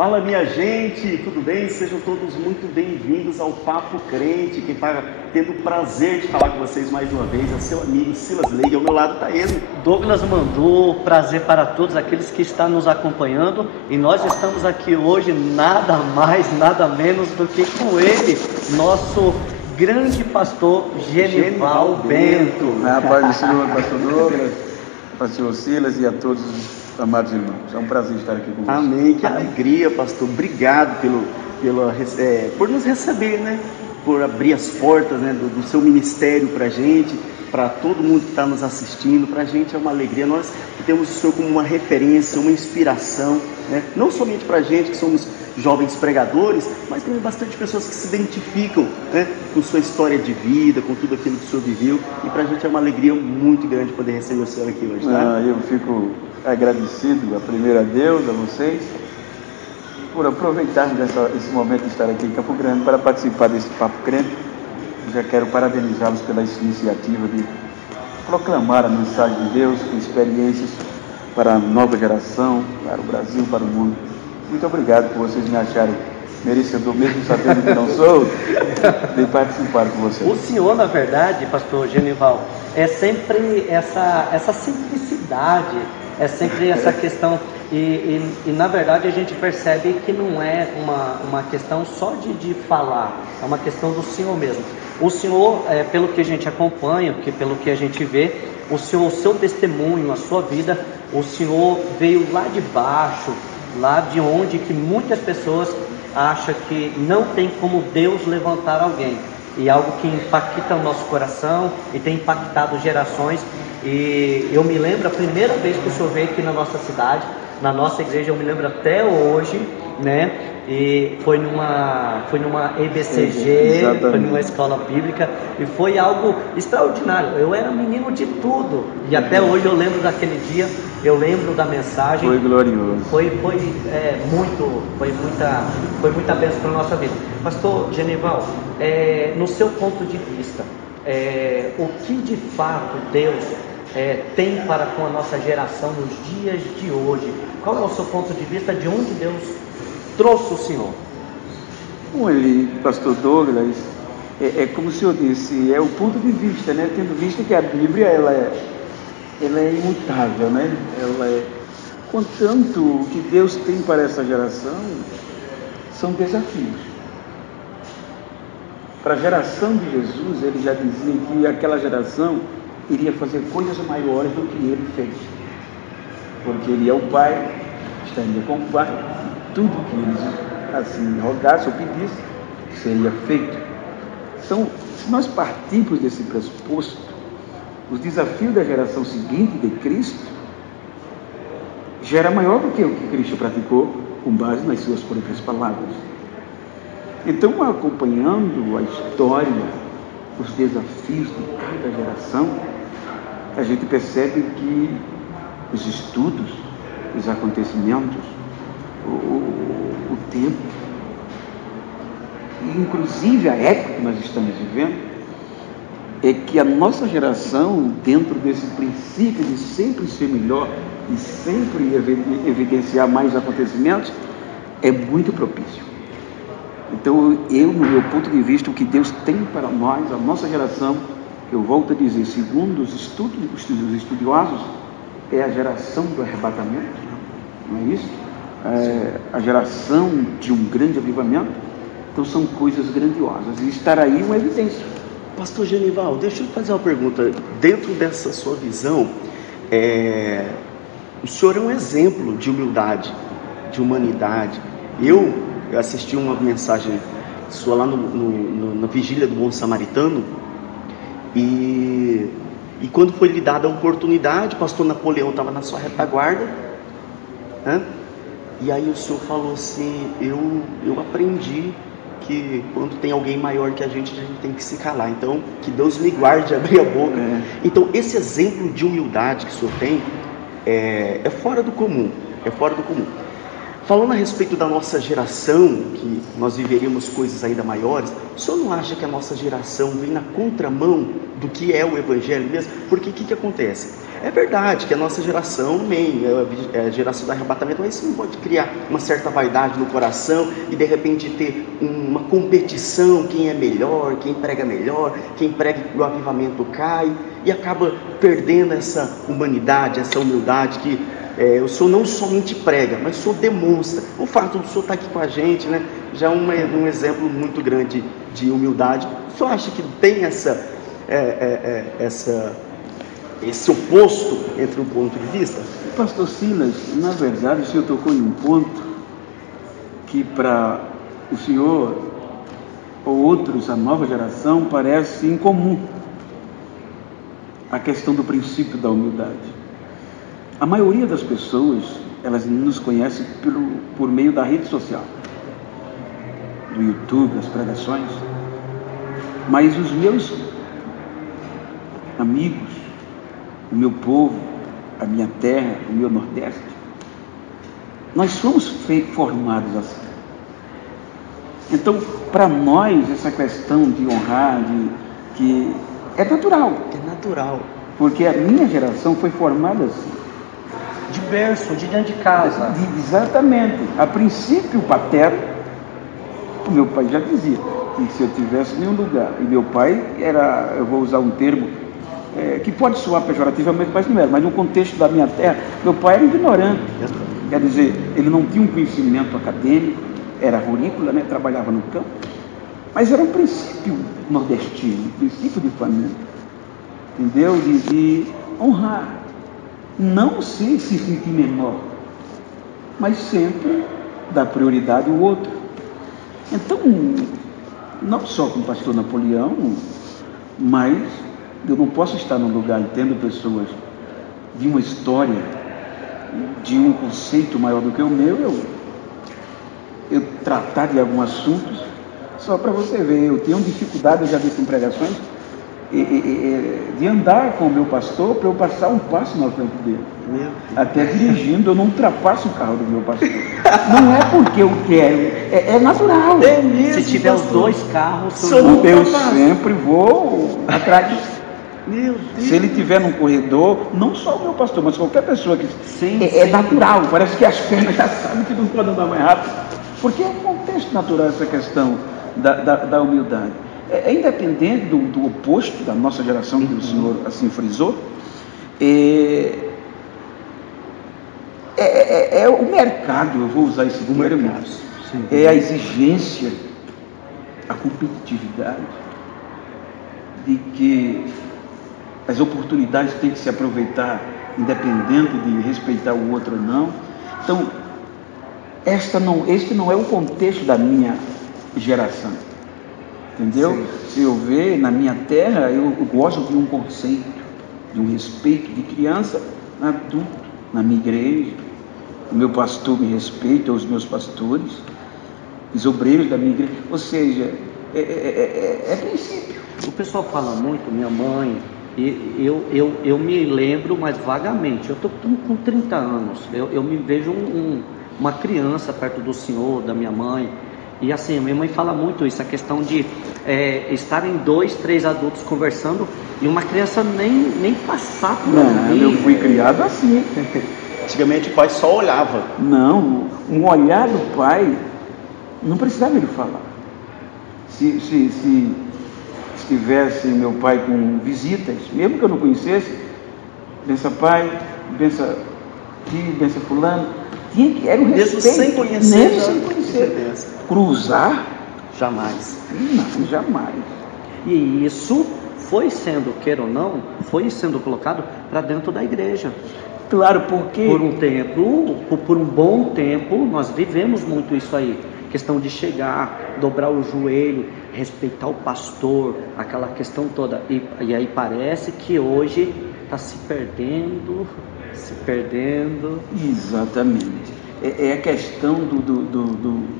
Fala, minha gente, tudo bem? Sejam todos muito bem-vindos ao Papo Crente. Quem está tendo o prazer de falar com vocês mais uma vez é seu amigo Silas Leite. Ao meu lado está ele, Douglas mandou. Prazer para todos aqueles que estão nos acompanhando, e nós estamos aqui hoje nada mais, nada menos do que com ele, nosso grande pastor Genival Bento. A paz do Senhor, pastor Douglas, pastor Silas e a todos os amados irmãos. É um prazer estar aqui com vocês. Amém, que alegria, pastor. Obrigado por nos receber, né? Por abrir as portas, né, do seu ministério para a gente, para todo mundo que está nos assistindo. Para a gente é uma alegria. Nós temos o Senhor como uma referência, uma inspiração, né? Não somente para a gente que somos jovens pregadores, mas também bastante pessoas que se identificam, né, com sua história de vida, com tudo aquilo que o Senhor viveu. E para a gente é uma alegria muito grande poder receber o Senhor aqui hoje, tá? Eu fico agradecido, primeiro a Deus, a vocês, por aproveitarmos esse momento de estar aqui em Campo Grande para participar desse Papo Crente. Já quero parabenizá-los pela iniciativa de proclamar a mensagem de Deus com experiências para a nova geração, para o Brasil, para o mundo. Muito obrigado por vocês me acharem merecedor, mesmo sabendo que não sou, de participar com vocês. O senhor, na verdade, pastor Genival, é sempre essa simplicidade, é sempre essa questão, e na verdade a gente percebe que não é uma questão só de falar, é uma questão do senhor mesmo. O senhor, pelo que a gente acompanha, pelo que a gente vê, o seu testemunho, a sua vida, o senhor veio lá de baixo, lá de onde que muitas pessoas acham que não tem como Deus levantar alguém, e algo que impacta o nosso coração e tem impactado gerações. E eu me lembro a primeira vez que o senhor veio aqui na nossa cidade, na nossa igreja, eu me lembro até hoje, né? E foi numa EBCG, foi numa escola bíblica, e foi algo extraordinário. Eu era menino de tudo, e até hoje eu lembro daquele dia, eu lembro da mensagem. Foi glorioso. Foi muita bênção para a nossa vida. Pastor Genival, no seu ponto de vista, o que de fato Deus tem para com a nossa geração nos dias de hoje? Qual é o seu ponto de vista, de onde Deus trouxe o senhor? Bom, pastor Douglas, como o senhor disse, é o ponto de vista, né? Tendo visto que a Bíblia ela é imutável, né? Contanto, o que Deus tem para essa geração são desafios. Para a geração de Jesus, ele já dizia que aquela geração iria fazer coisas maiores do que ele fez, porque ele é o Pai, estaria com o Pai, tudo que ele assim rogasse ou pedisse seria feito. Então, se nós partirmos desse pressuposto, os desafios da geração seguinte de Cristo já era maior do que o que Cristo praticou com base nas suas próprias palavras. Então, acompanhando a história, os desafios de cada geração, a gente percebe que os estudos, os acontecimentos, o tempo, e inclusive a época que nós estamos vivendo, é que a nossa geração, dentro desse princípio de sempre ser melhor e sempre evidenciar mais acontecimentos, é muito propício. Então, no meu ponto de vista, o que Deus tem para nós, a nossa geração, eu volto a dizer, segundo os estudiosos, é a geração do arrebatamento, não é isso? A geração de um grande avivamento. Então são coisas grandiosas, e estar aí é uma evidência. Pastor Genival, deixa eu fazer uma pergunta. Dentro dessa sua visão, o senhor é um exemplo de humildade, de humanidade. Eu assisti uma mensagem sua lá na Vigília do Bom Samaritano, e quando foi lhe dada a oportunidade, o pastor Napoleão estava na sua retaguarda, né? E aí o senhor falou assim: eu aprendi que quando tem alguém maior que a gente tem que se calar. Então, que Deus me guarde de abrir a boca. Então, esse exemplo de humildade que o senhor tem é fora do comum. É fora do comum. Falando a respeito da nossa geração, que nós viveríamos coisas ainda maiores, o senhor não acha que a nossa geração vem na contramão do que é o Evangelho mesmo? Porque o que acontece? É verdade que a nossa geração também é a geração do arrebatamento, mas isso não pode criar uma certa vaidade no coração e de repente ter uma competição, quem é melhor, quem prega melhor, quem prega que o avivamento cai, e acaba perdendo essa humanidade, essa humildade que o Senhor não somente prega, mas o Senhor demonstra. O fato do Senhor estar aqui com a gente, né, já é um exemplo muito grande de humildade. O Senhor acha que tem esse oposto entre o ponto de vista? Pastor Silas, na verdade, o senhor tocou em um ponto que para o senhor ou outros, a nova geração, parece incomum. A questão do princípio da humildade. A maioria das pessoas, elas nos conhecem por meio da rede social, do YouTube, das pregações, mas os meus amigos, o meu povo, a minha terra, o meu Nordeste, nós somos formados assim. Então, para nós, essa questão de honrar, que é natural. É natural. Porque a minha geração foi formada assim. De berço, de dentro de casa. Exatamente. A princípio, paterno, o meu pai já dizia que se eu tivesse em nenhum lugar, e meu pai era, eu vou usar um termo, que pode soar pejorativamente, mas não era, mas no contexto da minha terra, meu pai era ignorante. Quer dizer, ele não tinha um conhecimento acadêmico, era rurícola, né? Trabalhava no campo, mas era um princípio nordestino, um princípio de família, entendeu? De honrar, não se sentir menor, mas sempre dar prioridade ao outro. Então, não só com o pastor Napoleão, mas eu não posso estar num lugar e tendo pessoas de uma história, de um conceito maior do que o meu, eu tratar de alguns assuntos, só para você ver, eu tenho dificuldade, eu já disse em pregações, de andar com o meu pastor para eu passar um passo na frente dele. Até dirigindo, eu não ultrapasso o carro do meu pastor. Não é porque eu quero, é natural. É mesmo, se tiver pastor, os dois carros, eu sempre vou atrás. Meu Deus. Se ele estiver num corredor, não só o meu pastor, mas qualquer pessoa que é natural, parece que as pernas já sabem que não podem andar mais rápido, porque é um contexto natural essa questão da humildade. É independente do oposto da nossa geração, que o senhor assim frisou, é o mercado, eu vou usar esse termo, é a exigência, a competitividade, de que as oportunidades têm que se aproveitar, independente de respeitar o outro ou não. Então, este não é o contexto da minha geração, entendeu? Sim. Se eu ver na minha terra, eu gosto de um conceito, de um respeito de criança a adulto, na minha igreja. O meu pastor me respeita, os meus pastores, os obreiros da minha igreja, ou seja, é princípio. O pessoal fala muito, minha mãe, e eu me lembro, mas vagamente, eu estou com 30 anos, eu me vejo uma criança perto do senhor, da minha mãe, e assim, a minha mãe fala muito isso, a questão de estarem 2, 3 adultos conversando e uma criança nem passar por ali. Eu fui criado assim. Antigamente o pai só olhava. Não, um olhar do pai, não precisava ele falar. Se estivesse meu pai com visitas, mesmo que eu não conhecesse, bença pai, bença tio, bença fulano, era um respeito, sem conhecer, mesmo sem conhecer. Cruzar? Jamais. Não, jamais. E isso foi sendo, queira ou não, foi sendo colocado para dentro da igreja. Claro, porque por um bom tempo, nós vivemos muito isso aí. Questão de chegar, dobrar o joelho, respeitar o pastor, aquela questão toda. E aí parece que hoje está se perdendo. Exatamente. É a questão do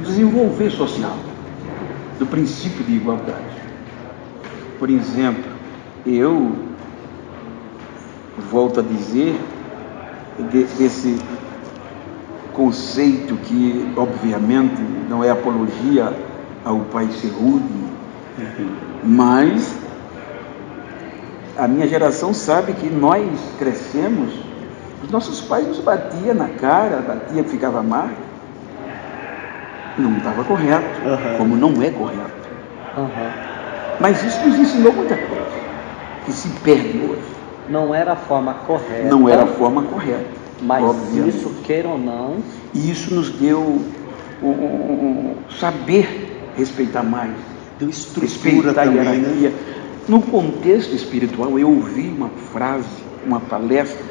desenvolver social, do princípio de igualdade. Por exemplo, eu volto a dizer desse conceito que, obviamente, não é apologia ao pai ser rude, mas A minha geração sabe que nós crescemos, os nossos pais nos batiam na cara, batia, ficava mal. Não estava correto, como não é correto. Mas isso nos ensinou muita coisa, que se perde hoje. Não era a forma correta. Não era a forma correta. Mas obviamente. isso, queira ou não... E isso nos deu saber respeitar mais. Deu estrutura respeitar também, a hierarquia. Né? No contexto espiritual, eu ouvi uma frase, uma palestra,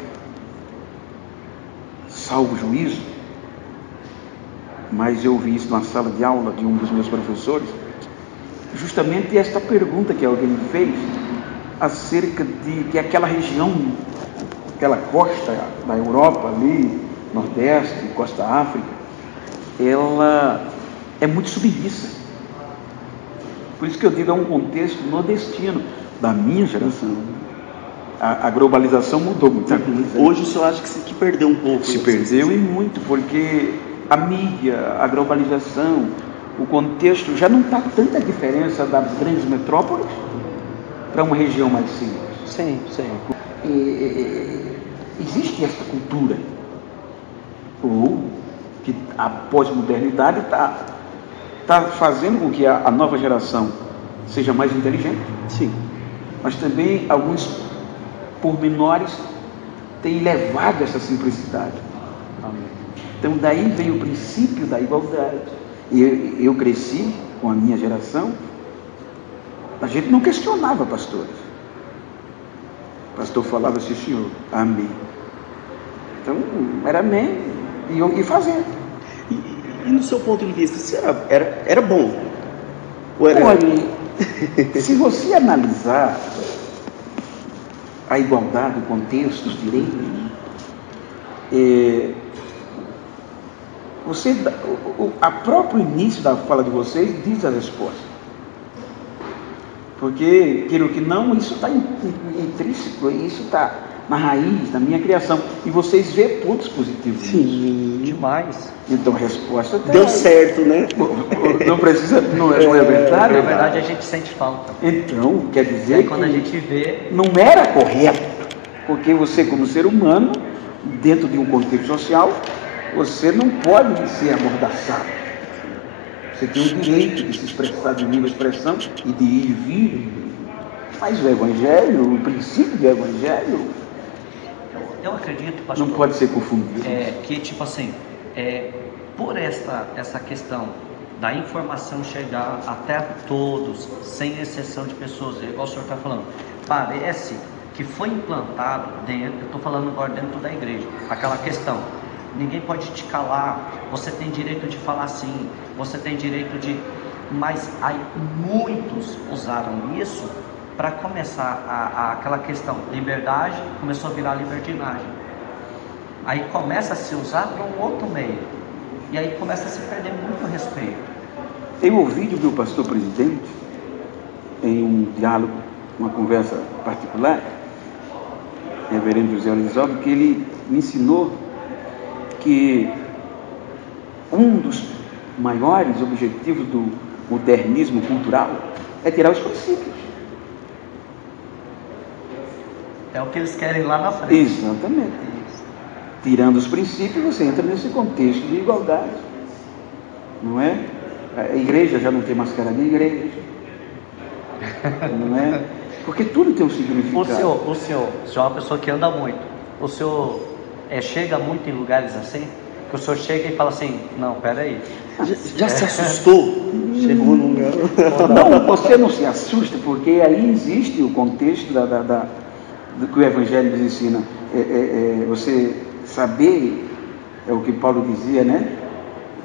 salvo juízo, mas eu ouvi isso na sala de aula de um dos meus professores, justamente esta pergunta que alguém fez acerca de que aquela região, aquela costa da Europa ali, Nordeste, Costa África, ela é muito submissa. Por isso que eu digo, é um contexto nordestino da minha geração. A globalização mudou muita coisa. Hoje o senhor acha que perdeu um pouco? Se perdeu e muito, porque a mídia, a globalização, o contexto, já não está tanta diferença das grandes metrópoles para uma região mais simples. Sim. Existe essa cultura, ou que a pós-modernidade está fazendo com que a nova geração seja mais inteligente. Sim. Mas também alguns pormenores têm levado essa simplicidade. Então daí vem o princípio da igualdade. Eu cresci com a minha geração, a gente não questionava pastores. O pastor falava assim, senhor, amém. Então era amém e fazer. E no seu ponto de vista, isso era bom? Ou era... Olha, se você analisar a igualdade, o contexto, os direitos, a próprio início da fala de vocês diz a resposta. Porque, queira que não, isso está intrínseco, isso está na raiz da minha criação. E vocês vê pontos positivos. Sim, demais. Então a resposta deu aí. Certo, né? Não precisa, não é verdade? Na verdade a gente sente falta. Então, quer dizer que quando a gente vê... não era correto, porque você como ser humano, dentro de um contexto social, você não pode ser amordaçado. Você tem o direito de se expressar de livre expressão e de ir e vir. Mas o Evangelho, o princípio do Evangelho, eu acredito, pastor, não pode ser confundido. Que tipo assim, por essa questão da informação chegar até todos, sem exceção de pessoas, igual o senhor está falando, parece que foi implantado dentro, eu estou falando agora dentro da igreja, aquela questão, ninguém pode te calar, você tem direito de falar sim, você tem direito de... Mas aí muitos usaram isso para começar aquela questão, liberdade começou a virar libertinagem. Aí começa a se usar para um outro meio. E aí começa a se perder muito respeito. Eu ouvi do meu pastor presidente, em um diálogo, uma conversa particular, reverendo José Elizondo, que ele me ensinou que um dos maiores objetivos do modernismo cultural é tirar os princípios. É o que eles querem lá na frente. Exatamente. Tirando os princípios, você entra nesse contexto de igualdade. Não é? A igreja já não tem mais cara de igreja. Não é? Porque tudo tem um significado. O senhor é uma pessoa que anda muito. O senhor chega muito em lugares assim? Que o senhor chega e fala assim, não, peraí. Já se assustou? Chegou num lugar. Não, você não se assusta, porque aí existe o contexto do que o Evangelho nos ensina. Você saber, é o que Paulo dizia, né?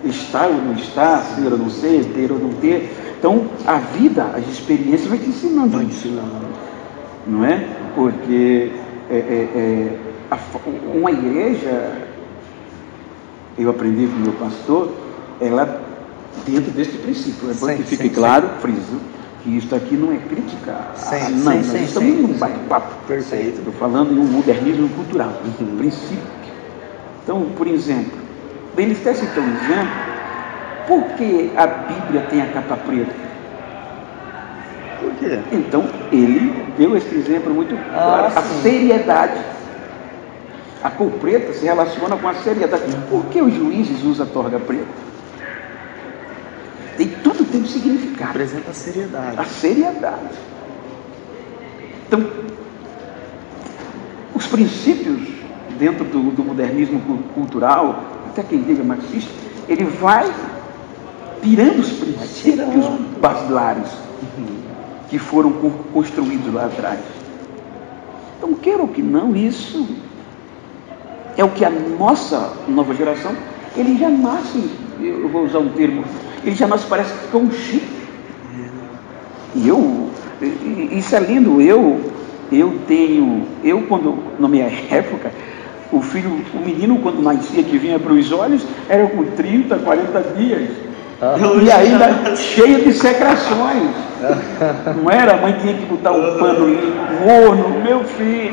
Estar ou não estar, ser ou não ser, ter ou não ter. Então, a vida, as experiências vai te ensinando. Vai ensinando. Não é? Porque uma igreja, eu aprendi com o meu pastor, ela dentro desse princípio. É bom que fique claro, friso, que isso aqui não é crítica. Nós estamos num bate-papo. Perfeito. Estou falando em um modernismo cultural, princípio. Então, por exemplo, ele está citando um exemplo, por que a Bíblia tem a capa preta? Por quê? Então, ele deu esse exemplo muito claro. A seriedade. A cor preta se relaciona com a seriedade. Por que os juízes usam a toga preta? Tudo tem um significado. Apresenta a seriedade. A seriedade. Então, os princípios dentro do modernismo cultural, até quem diga marxista, ele vai tirando os princípios basilares que foram construídos lá atrás. Então, queira ou que não, isso é o que a nossa nova geração, ele já nasce, eu vou usar um termo, ele já nasce, parece que com um chip. E isso é lindo, quando, na minha época, o menino quando nascia, que vinha para os olhos, era com 30, 40 dias. E ainda cheio de secreções. Não era? A mãe tinha que botar um pano morno, meu filho.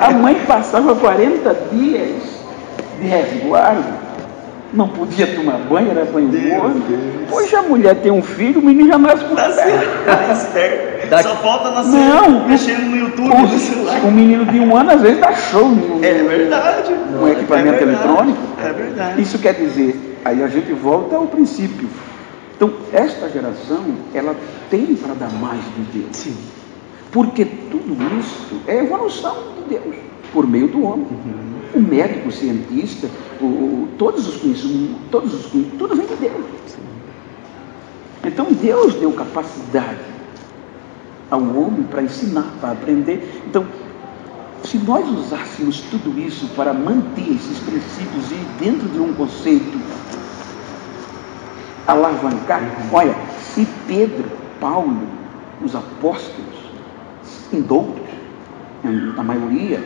A mãe passava 40 dias de resguardo. Não podia tomar banho, era banho morno. Hoje a mulher tem um filho, o menino já nasce com esperto. Só falta nascer mexendo no YouTube, no celular. Um menino de 1 ano, às vezes, dá show. É verdade. Um equipamento eletrônico. É verdade. Isso quer dizer, aí a gente volta ao princípio. Então, esta geração, ela tem para dar mais de Deus. Sim. Porque tudo isso é evolução de Deus, por meio do homem. O médico, o cientista, todos os conhecimentos, tudo vem de Deus. Sim. Então, Deus deu capacidade ao homem para ensinar, para aprender. Então, se nós usássemos tudo isso para manter esses princípios e dentro de um conceito alavancar, olha, se Pedro, Paulo, os apóstolos, indoutos, a maioria,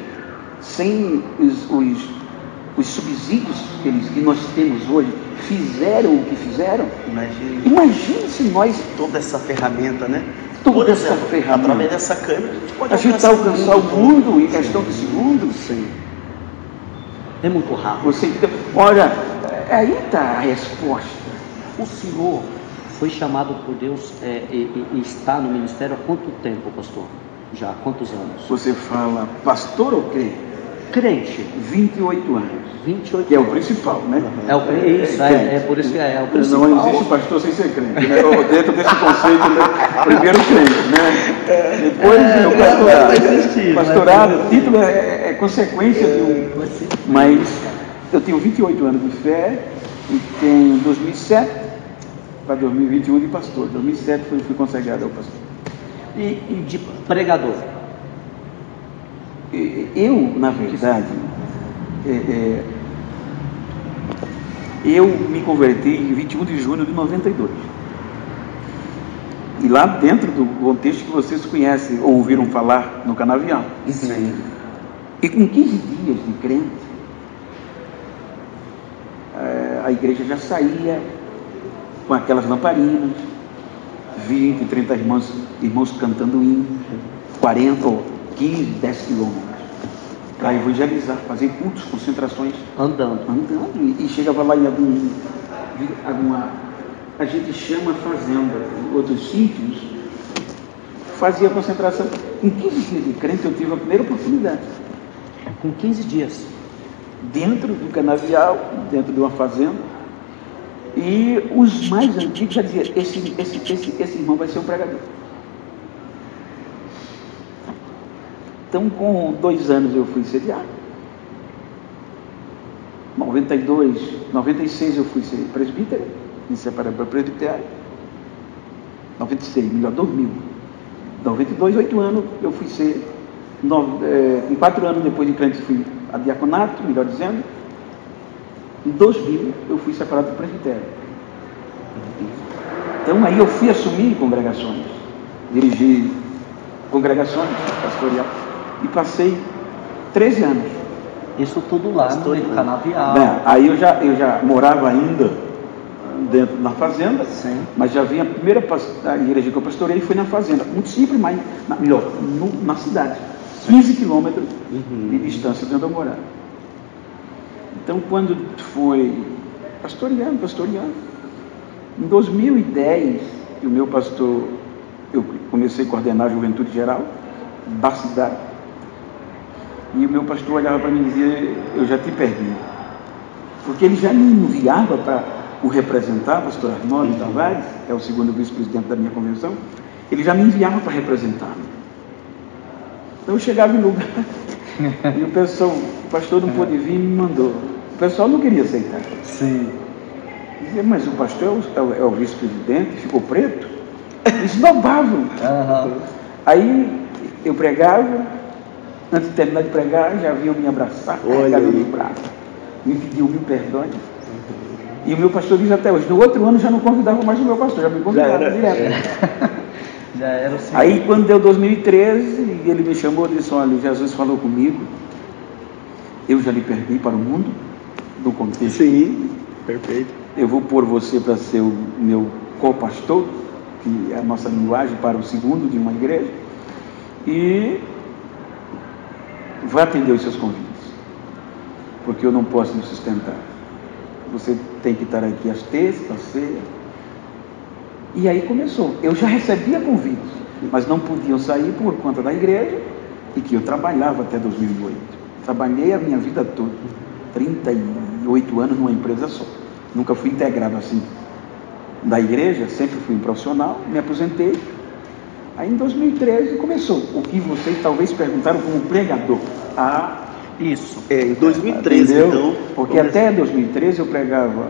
sem os subsídios que nós temos hoje, fizeram o que fizeram, imagine se nós... Toda essa ferramenta, né? Toda essa ferramenta. Através dessa câmera, a gente pode alcançar o mundo em questão de segundos. Sim. É muito rápido. Você, olha, aí está a resposta. O senhor foi chamado por Deus e está no ministério há quanto tempo, pastor? Já, quantos anos? Você fala pastor ou crente? Crente. 28 anos. 28 que é o anos. principal, né? É por isso que é o principal. Não existe pastor sem ser crente, né? Dentro desse conceito, né? Primeiro crente, né? Depois o pastorado. Pastorado, o título é consequência de um... Mas eu tenho 28 anos de fé e tenho 2007 para 2021 de pastor. 2007 fui consagrado ao pastor. E de pregador? Eu, na verdade, eu me converti em 21 de junho de 92. E lá dentro do contexto que vocês conhecem ou ouviram falar no Canavial. Sim. E com 15 dias de crente, a igreja já saía com aquelas lamparinas, 20, 30 irmãos cantando hino, 40 ou 15, 10 quilômetros, para evangelizar, fazer cultos, concentrações. Andando. E chegava lá em alguma, a gente chama fazenda, outros sítios, fazia concentração. Em 15 dias de crente eu tive a primeira oportunidade. Com 15 dias? Dentro do canavial, dentro de uma fazenda. E os mais antigos já diziam, esse irmão vai ser um pregador. Então, com 2 anos eu fui sediado. 96 eu fui ser presbítero, me separei para presbitério. 96, melhor, 2000. 92, 8 anos, eu fui ser, em 4 anos depois de crente fui a diaconato, melhor dizendo. Em 2000 eu fui separado para presbitério. Então aí eu fui assumir congregações, dirigi congregações pastoreal e passei 13 anos. Isso tudo lá no Canavial. Aí eu já morava ainda dentro da fazenda, sim, mas já vinha a primeira igreja que eu pastorei foi na fazenda, muito simples, mas melhor, na cidade, 15 quilômetros de distância de onde eu morava. Então quando foi pastoreando, em 2010, o meu pastor, eu comecei a coordenar a juventude geral da cidade. E o meu pastor olhava para mim e dizia: eu já te perdi. Porque ele já me enviava para o representar, pastor Arnoldo Tavares, que é o segundo vice-presidente da minha convenção, ele já me enviava para representá-lo. Então eu chegava em lugar e o pessoal, o pastor não pôde vir e me mandou. O pessoal não queria aceitar. Sim. Dizia: mas o pastor é o vice-presidente, ficou preto. Eles esnobavam. Aí eu pregava, antes de terminar de pregar, já vinham me abraçar, carregado nos braços, me pediu 1000 perdões. E o meu pastor diz até hoje: no outro ano já não convidava mais o meu pastor, já me convidava direto. Já era o senhor. Aí quando deu 2013, ele me chamou e disse: olha, Jesus falou comigo, eu já lhe perdi para o mundo, no contexto. Sim, perfeito. Eu vou pôr você para ser o meu co-pastor, que é a nossa linguagem para o segundo de uma igreja, e vai atender os seus convites, porque eu não posso me sustentar. Você tem que estar aqui às terças, às ceia. E aí começou. Eu já recebia convites, mas não podiam sair por conta da igreja e que eu trabalhava até 2008. Trabalhei a minha vida toda, 38 anos numa empresa só. Nunca fui integrado assim da igreja, sempre fui um profissional, me aposentei. Aí em 2013 começou o que vocês talvez perguntaram como pregador. Isso. Em 2013, entendeu? então. Porque até 2013 eu pregava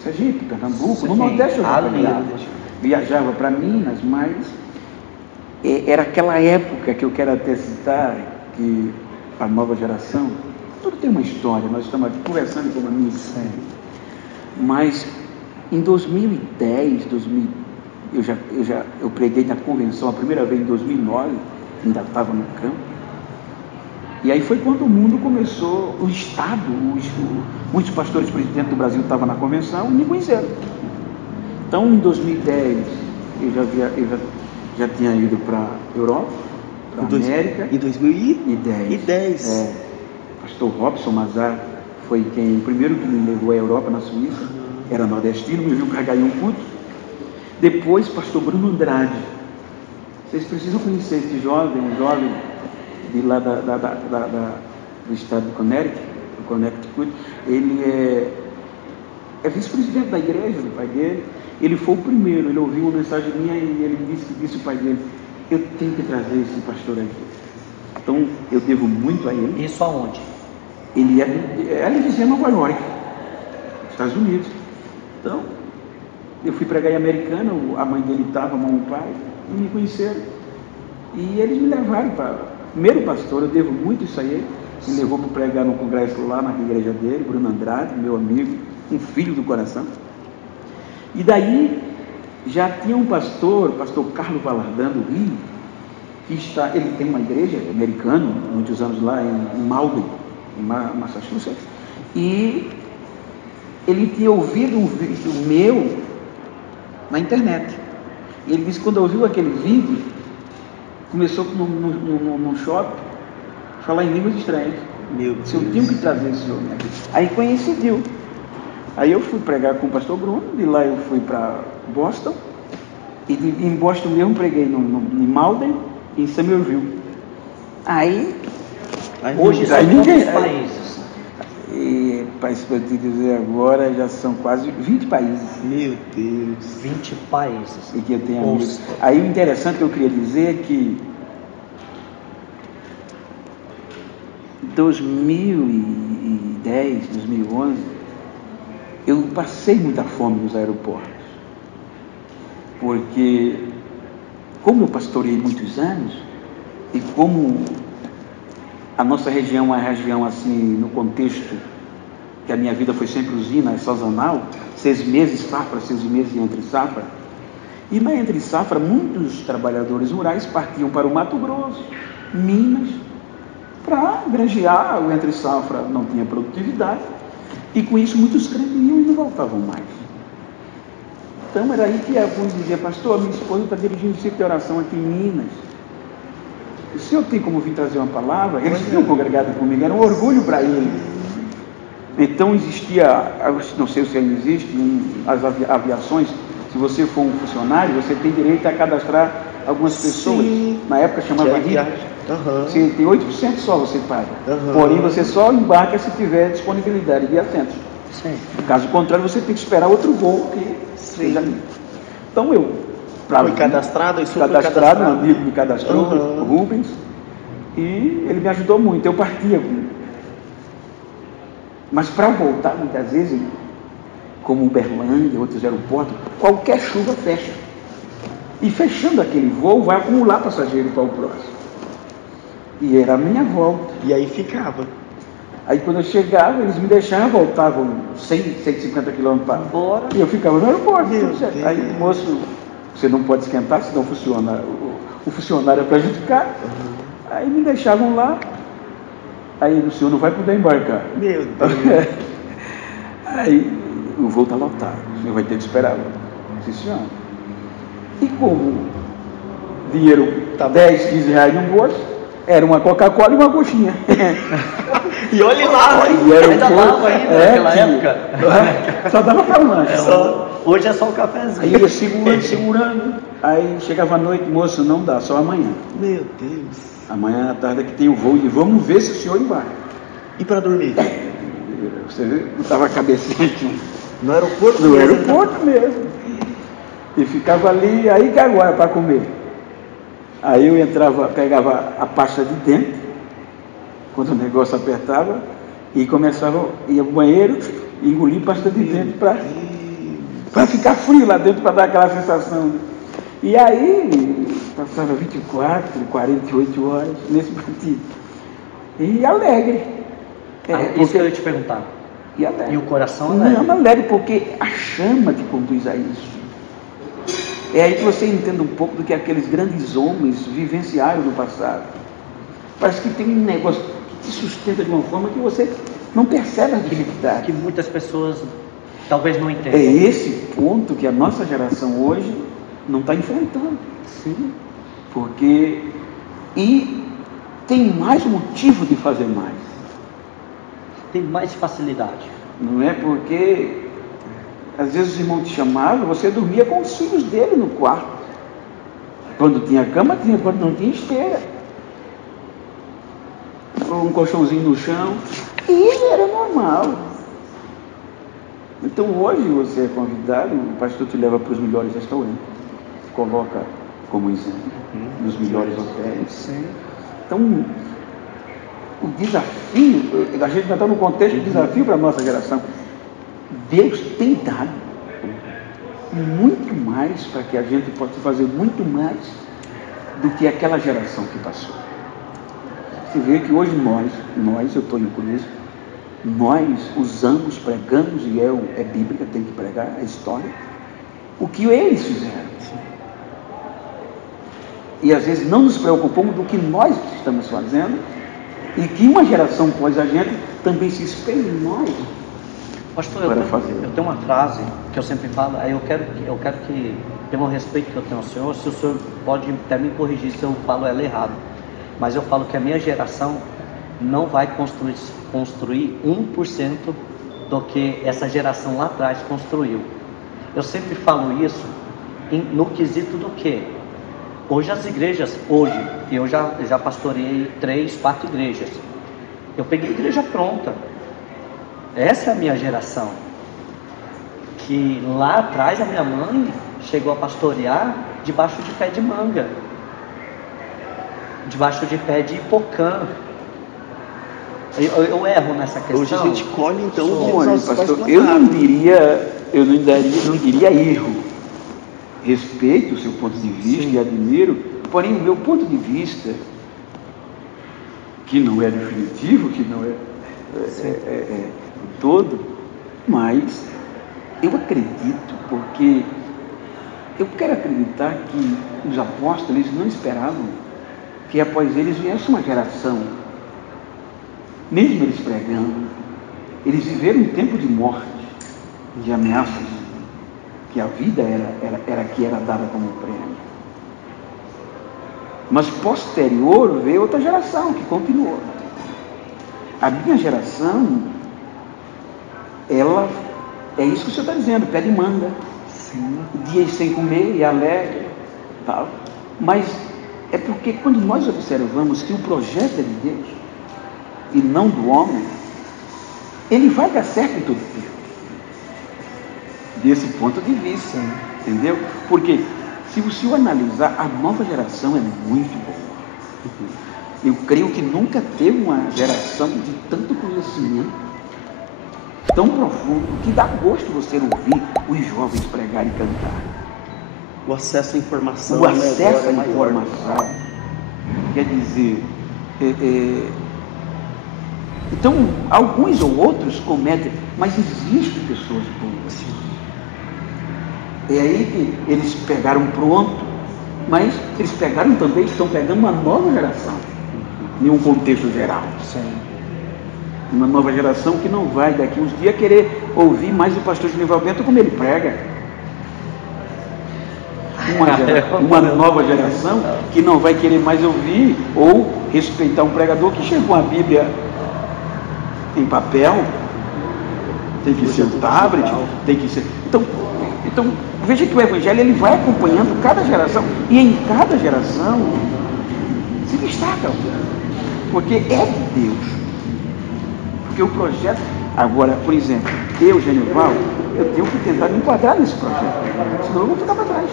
Sergipe, Pernambuco, no Nordeste eu já pregava. Viajava para Minas, mas era aquela época que eu quero até citar, que a nova geração, tudo tem uma história, nós estamos aqui conversando como amigos. Mas em 2010, eu preguei na convenção a primeira vez em 2009, ainda estava no campo. E aí foi quando o mundo começou, o Estado, muitos pastores presidentes do Brasil estavam na convenção e me conheceram. Então em 2010 eu já tinha ido para a Europa, para a América. Em 2010. Pastor Robson Mazar foi o primeiro que me levou à Europa, na Suíça. Era nordestino, me viu carregar em um culto. Depois pastor Bruno Andrade. Vocês precisam conhecer esse jovem, um jovem de lá do estado do Connecticut. Ele é vice-presidente da igreja do pai dele. Ele foi o primeiro, ele ouviu uma mensagem minha e ele disse ao pai dele: eu tenho que trazer esse pastor aqui. Então eu devo muito a ele. Isso aonde? Ele dizia Nova York, Estados Unidos. Então eu fui pregar em Americana, a mãe dele estava, a mãe e o pai, e me conheceram. E eles me levaram para primeiro pastor, eu devo muito isso a ele. Me levou para pregar no congresso lá na igreja dele, Bruno Andrade, meu amigo, um filho do coração. E daí já tinha um pastor Carlos Valardão do Rio, ele tem uma igreja americana, muitos anos lá em Malden, em Massachusetts, e ele tinha ouvido um vídeo meu na internet. E ele disse que quando ouviu aquele vídeo, começou num shopping, falar em línguas estranhas. Meu Deus. Se eu tinha que trazer esse homem aqui. Aí coincidiu. Aí eu fui pregar com o pastor Bruno, de lá eu fui para Boston, e em Boston mesmo preguei em Malden e em Somerville. Aí hoje são quantos países? E para te dizer agora, já são quase 20 países. Meu Deus. 20 países. E que eu tenho amigos. Aí o interessante que eu queria dizer é que 2010, 2011, eu passei muita fome nos aeroportos, porque como eu pastoreei muitos anos, e como a nossa região é uma região assim, no contexto que a minha vida foi sempre usina, é sazonal, 6 meses safra, 6 meses entre safra, e na entre safra muitos trabalhadores rurais partiam para o Mato Grosso, Minas, para granjear. O entre safra não tinha produtividade, e com isso muitos crentes iam e não voltavam mais. Então era aí que alguns diziam: pastor, minha esposa está dirigindo o ciclo de oração aqui em Minas, o senhor tem como vir trazer uma palavra? Eles tinham congregado comigo, era um orgulho para eles. Então existia, não sei se ainda existe, as aviações, se você for um funcionário, você tem direito a cadastrar algumas pessoas, Sim. na época chamava Que é RIP, viagem. Aham. você tem 8% só você paga. Aham. Porém, você só embarca se tiver disponibilidade de assentos. Sim. Caso contrário, você tem que esperar outro voo que seja livre. Então eu Foi cadastrado, isso foi cadastrado, um amigo me cadastrou, Aham. o Rubens, e ele me ajudou muito, eu partia. Mas para voltar, muitas vezes, como Uberlândia, outros aeroportos, qualquer chuva fecha. E fechando aquele voo, vai acumular passageiro para o próximo. E era a minha volta. E aí ficava. Aí quando eu chegava, eles me deixavam, voltavam 100, 150 quilômetros para Embora. E eu ficava no aeroporto. Meu tudo certo. Deus. Aí o moço, você não pode esquentar, senão funciona. O funcionário é prejudicado. Aí me deixavam lá. Aí o senhor não vai poder embarcar. Meu Deus. Aí o voo está lotado. O senhor vai ter que esperar. Sim, senhor. E como dinheiro Tá 10, 15 reais no bolso, era uma Coca-Cola e uma coxinha. E olhe lá, E era Ainda dava ainda naquela época? Só dava para lanche. Hoje é só um cafezinho. Aí ia segurando. Aí chegava a noite, moço, não dá, só amanhã. Meu Deus. Amanhã à tarde é que tem o voo e vamos ver se o senhor embarca. E para dormir? Você vê, botava a cabecinha aqui. No aeroporto? No aeroporto mesmo. E ficava ali, aí que agora para comer. Aí eu entrava, pegava a pasta de dente, quando o negócio apertava, e começava, ia ao banheiro e engolir pasta de dente para ficar frio lá dentro, para dar aquela sensação. E aí, passava 24, 48 horas nesse partido. E alegre. Isso que eu ia te perguntar. E alegre. E o coração alegre? Não, alegre, porque a chama te conduz a isso. É aí que você entende um pouco do que aqueles grandes homens vivenciaram no passado. Parece que tem um negócio que te sustenta de uma forma que você não percebe a dificuldade. Que muitas pessoas talvez não entendam. É esse ponto que a nossa geração hoje não está enfrentando. Sim. Porque e tem mais motivo de fazer mais. Tem mais facilidade. Não é porque às vezes os irmãos te chamavam, você dormia com os filhos dele no quarto. Quando tinha cama, tinha, quando não tinha esteira. Um colchãozinho no chão. E era normal. Então hoje você é convidado, o pastor te leva para os melhores restaurantes, coloca como exemplo, nos melhores hotéis. Sim. Então, o desafio, a gente está no contexto de desafio para a nossa geração. Deus tem dado muito mais para que a gente possa fazer muito mais do que aquela geração que passou. Você vê que hoje nós, eu estou incluído, nós usamos, pregamos, e é bíblica, tem que pregar, é história, o que eles fizeram. E às vezes não nos preocupamos do que nós estamos fazendo, e que uma geração após a gente também se espelhe em nós. Pastor, eu tenho uma frase que eu sempre falo, aí eu quero que, pelo respeito que eu tenho ao senhor, se o senhor pode até me corrigir se eu falo ela errado, mas eu falo que a minha geração não vai construir 1% do que essa geração lá atrás construiu. Eu sempre falo isso no quesito do quê? Hoje as igrejas, eu já pastoreei 3, 4 igrejas. Eu peguei igreja pronta. Essa é a minha geração. Que lá atrás a minha mãe chegou a pastorear debaixo de pé de manga. Debaixo de pé de hipocã. Eu erro nessa questão. Hoje a gente colhe então o que Olha, os nossos pais pastor, eu não plantaram. diria erro. Respeito o seu ponto de vista e admiro, porém o meu ponto de vista, que não é definitivo, que não é todo, mas eu acredito, porque eu quero acreditar que os apóstolos eles não esperavam que após eles viesse uma geração, mesmo eles pregando, eles viveram um tempo de morte, de ameaças, que a vida era dada como prêmio. Mas posterior veio outra geração que continuou. A minha geração, ela é isso que o senhor está dizendo, pé de manga. Sim. Dias sem comer e alegre, tal. Mas é porque quando nós observamos que o projeto é de Deus e não do homem, ele vai dar certo em todo tempo. Desse ponto de vista, entendeu? Porque se o senhor analisar, a nova geração é muito boa. Eu creio que nunca teve uma geração de tanto conhecimento, tão profundo, que dá gosto você ouvir os jovens pregar e cantar. O acesso à informação. O acesso à maior. informação. Quer dizer, então, alguns ou outros cometem, mas existem pessoas boas. É aí que eles pegaram pronto, mas eles pegaram também, estão pegando uma nova geração, em um contexto geral. Sim. Uma nova geração que não vai daqui uns dias querer ouvir mais o pastor Genival Bento como ele prega. Uma nova geração que não vai querer mais ouvir ou respeitar um pregador que chegou a Bíblia em papel, tem que ser tablet, tem que ser... Então, veja que o Evangelho ele vai acompanhando cada geração, e em cada geração se destaca, porque é de Deus. Porque o projeto... Agora, por exemplo, eu, Genival, eu tenho que tentar me enquadrar nesse projeto, senão eu vou ficar para trás.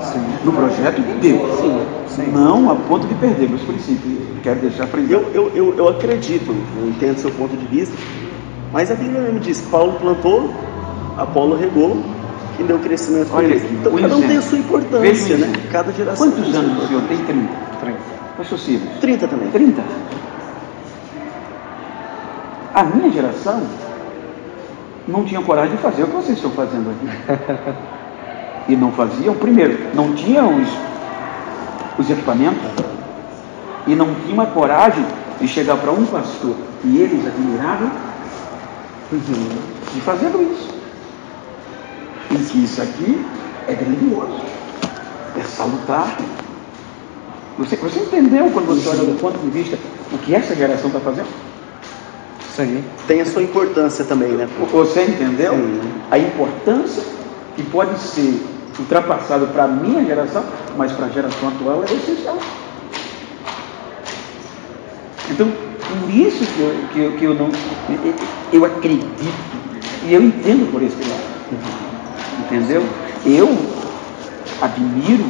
Sim. No projeto de Deus. Sim. Não a ponto de perder meus princípios. Quero deixar para eu acredito, eu entendo seu ponto de vista, mas a Bíblia mesmo diz que Paulo plantou, Apolo regou, que deu crescimento para ele. Então cada um tem a sua importância, né? Cada geração. Quantos anos o senhor tem? 30. Pastor Ciro? 30 também. 30. A minha geração não tinha coragem de fazer o que vocês estão fazendo aqui. E não faziam, primeiro, não tinham os equipamentos, e não tinha uma coragem de chegar para um pastor, e eles admiravam, de fazendo isso. E que isso aqui é grandioso, é salutar. Você entendeu quando você olha do ponto de vista o que essa geração está fazendo? Sim. Tem a sua importância também, né? Você entendeu? Sim. A importância que pode ser ultrapassado para a minha geração, mas para a geração atual é essencial. Então, por isso que eu acredito, e eu entendo por esse lado. Entendeu? Eu admiro,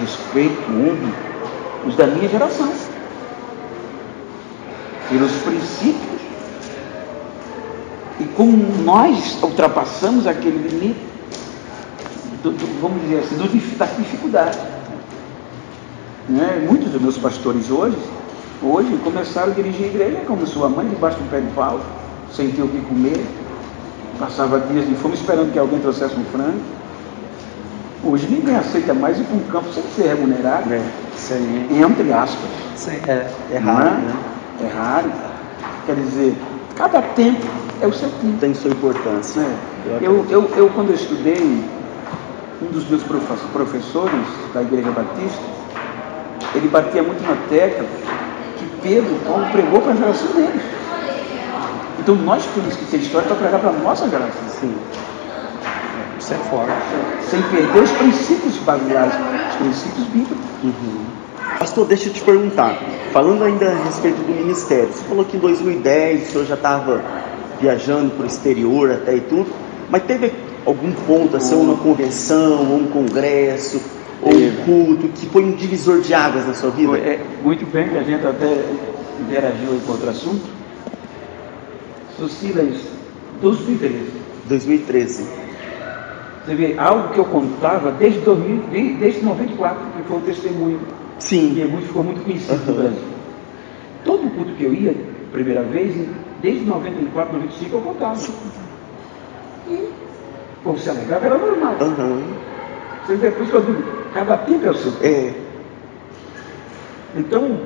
respeito, honro os da minha geração, pelos princípios, e como nós ultrapassamos aquele limite, vamos dizer assim, da dificuldade. Né? Muitos dos meus pastores hoje começaram a dirigir a igreja como sua mãe, debaixo do pé de pau, sem ter o que comer, passava dias de fome esperando que alguém trouxesse um frango. Hoje ninguém aceita mais ir para um campo sem ser remunerado, entre aspas. É raro, né? É raro. Quer dizer, cada tempo é o seu tempo. Tem sua importância. Eu quando eu estudei, um dos meus professores da Igreja Batista, ele batia muito na tecla que Pedro e Paulo pregou para a geração deles. Então nós temos que ter história para pregar para a nossa geração. Sim. Isso é forte. Sem perder os princípios basilares, os princípios bíblicos. Pastor, deixa eu te perguntar, falando ainda a respeito do ministério, você falou que em 2010 o senhor já estava viajando para o exterior até e tudo, mas teve algum ponto, assim, uma convenção, ou um congresso, ou um culto, que foi um divisor de águas na sua vida? Muito bem, que a gente até interagiu com outro assunto. Silas, 2013. Você vê, algo que eu contava desde 94, que foi um testemunho. Sim. Que ficou muito conhecido no Brasil. Todo culto que eu ia, primeira vez, desde 94, 95, eu contava. E como se alegrava, era normal. Você vê, por isso que eu digo, cada tempo é o seu tempo. Então,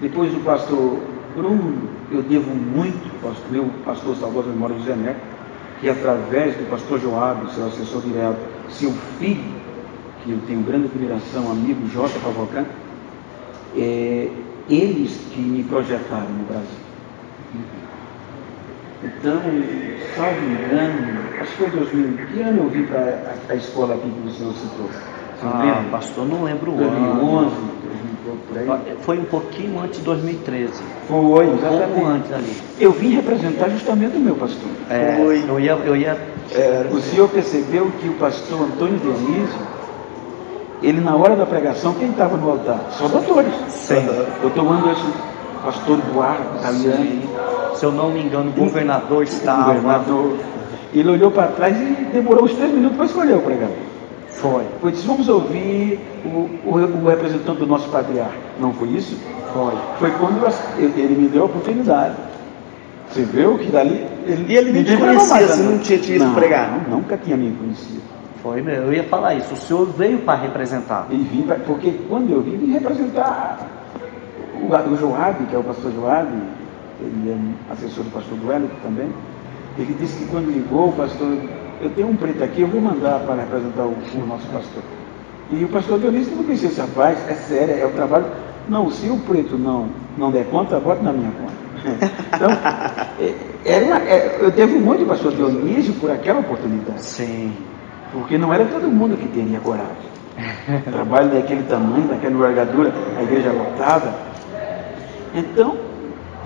depois do pastor Bruno, eu devo muito ao meu pastor Salvador Memória José Neto, que através do pastor Joab, seu assessor direto, seu filho, que eu tenho grande admiração, amigo Jota Cavalcante, eles que me projetaram no Brasil. Então, salvo engano, acho que foi 2000. Que ano eu vim para a escola aqui que o senhor citou? Pastor, não lembro o 2011, ano. por aí. Foi um pouquinho antes de 2013. Foi, Um exatamente. pouco antes ali. Eu vim representar justamente o meu pastor. Foi. Eu ia O senhor percebeu que o pastor Antônio Dionísio, ele na hora da pregação, quem estava no altar? Só doutores. Sim. Doutor Anderson, pastor Eduardo, italiano. Se eu não me engano, o governador estava. Governador. Ele olhou para trás e demorou uns 3 minutos para escolher o pregador. Foi. Foi, disse, vamos ouvir o representante do nosso patriarca. Não foi isso? Foi quando ele me deu a oportunidade. Você viu que dali... E ele nem te conhecia, você não tinha te visto pregar? Não, nunca tinha me conhecido. Foi mesmo, eu ia falar isso. O senhor veio para representar. E vim, porque quando eu vim representar o Joab, que é o pastor Joab, ele é assessor do pastor Duelo também. Ele disse que quando ligou, o pastor, eu tenho um preto aqui, eu vou mandar para representar o nosso pastor. E o pastor Dionísio não conhecia esse rapaz, é sério, é o trabalho. Não, se o preto não der conta, bota na minha conta. Então, eu teve um monte de pastor Dionísio por aquela oportunidade. Sim. Porque não era todo mundo que teria coragem. Trabalho daquele tamanho, daquela envergadura, a igreja lotada. Então,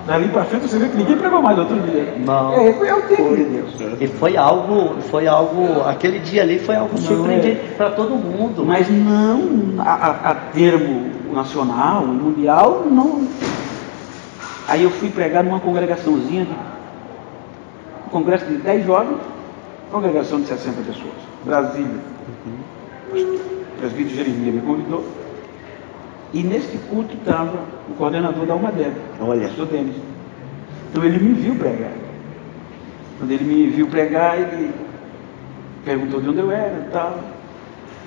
dali para frente você vê que ninguém pregou mais outro dia. Não. Foi o tempo de Deus. E foi algo, aquele dia ali foi algo surpreendente para todo mundo. Mas não a termo nacional, mundial, não. Aí eu fui pregar numa congregaçãozinha, um congresso de 10 jovens, congregação de 60 pessoas, Brasília. O presbítero Jeremias me convidou. E nesse culto estava o coordenador da Almadeb, o pastor Denis. Então ele me viu pregar. Quando ele me viu pregar, ele perguntou de onde eu era e tal.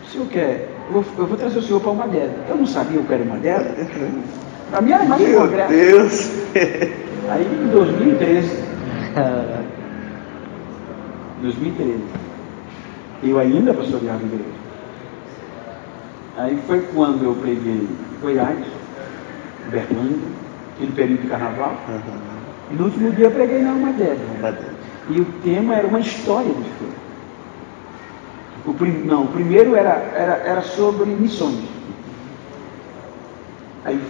O senhor quer? Eu vou trazer o senhor para Almadeb. Eu não sabia o que era Almadeb. Para mim era mais um congresso. Meu Deus! Aí em 2013, eu ainda pastoreava a igreja. Aí foi quando eu preguei em Goiás, Berlândia, aquele período de carnaval. E no último dia eu preguei na Almadeb. E o tema era uma história de fé. O primeiro era sobre missões. Aí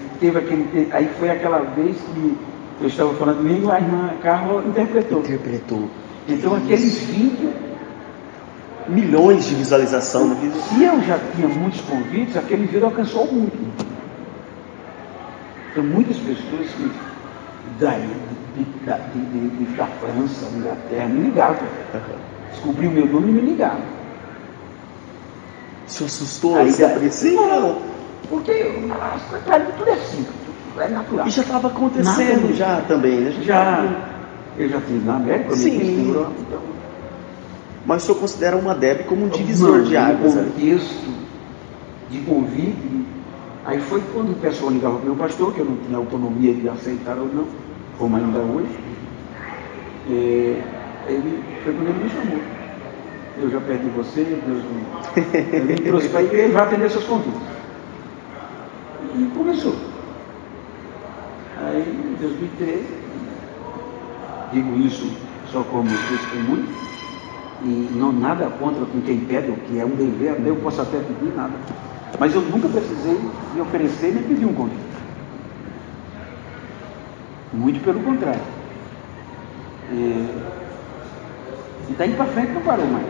foi aquela vez que eu estava falando comigo, a irmã Carla interpretou. Então aqueles vídeos, milhões de visualização no vídeo. Se eu já tinha muitos convites, aquele vídeo alcançou muito. Então muitas pessoas da França, da Inglaterra, me ligavam. Descobriu o meu nome e me ligavam. Se assustou? Aí, Sim, não. Porque para mim tudo é simples, tudo é natural. E já estava acontecendo já também, né? Eu já fiz na América, sim. Europa, então. Mas o senhor considera uma DEB como um divisor de águas? No contexto de convite, aí foi quando o pessoal ligava para o meu pastor, que eu não tinha autonomia de aceitar ou não, como ainda hoje. Foi quando ele me chamou. Eu já perdi você, Deus me trouxe para a igreja e vai atender seus convites. E começou. Aí, em 2013, digo isso só como testemunho, e não nada contra com quem pede, o que é um dever, eu posso até pedir nada. Mas eu nunca precisei me oferecer nem pedir um convite. Muito pelo contrário. E daí para frente não parou mais.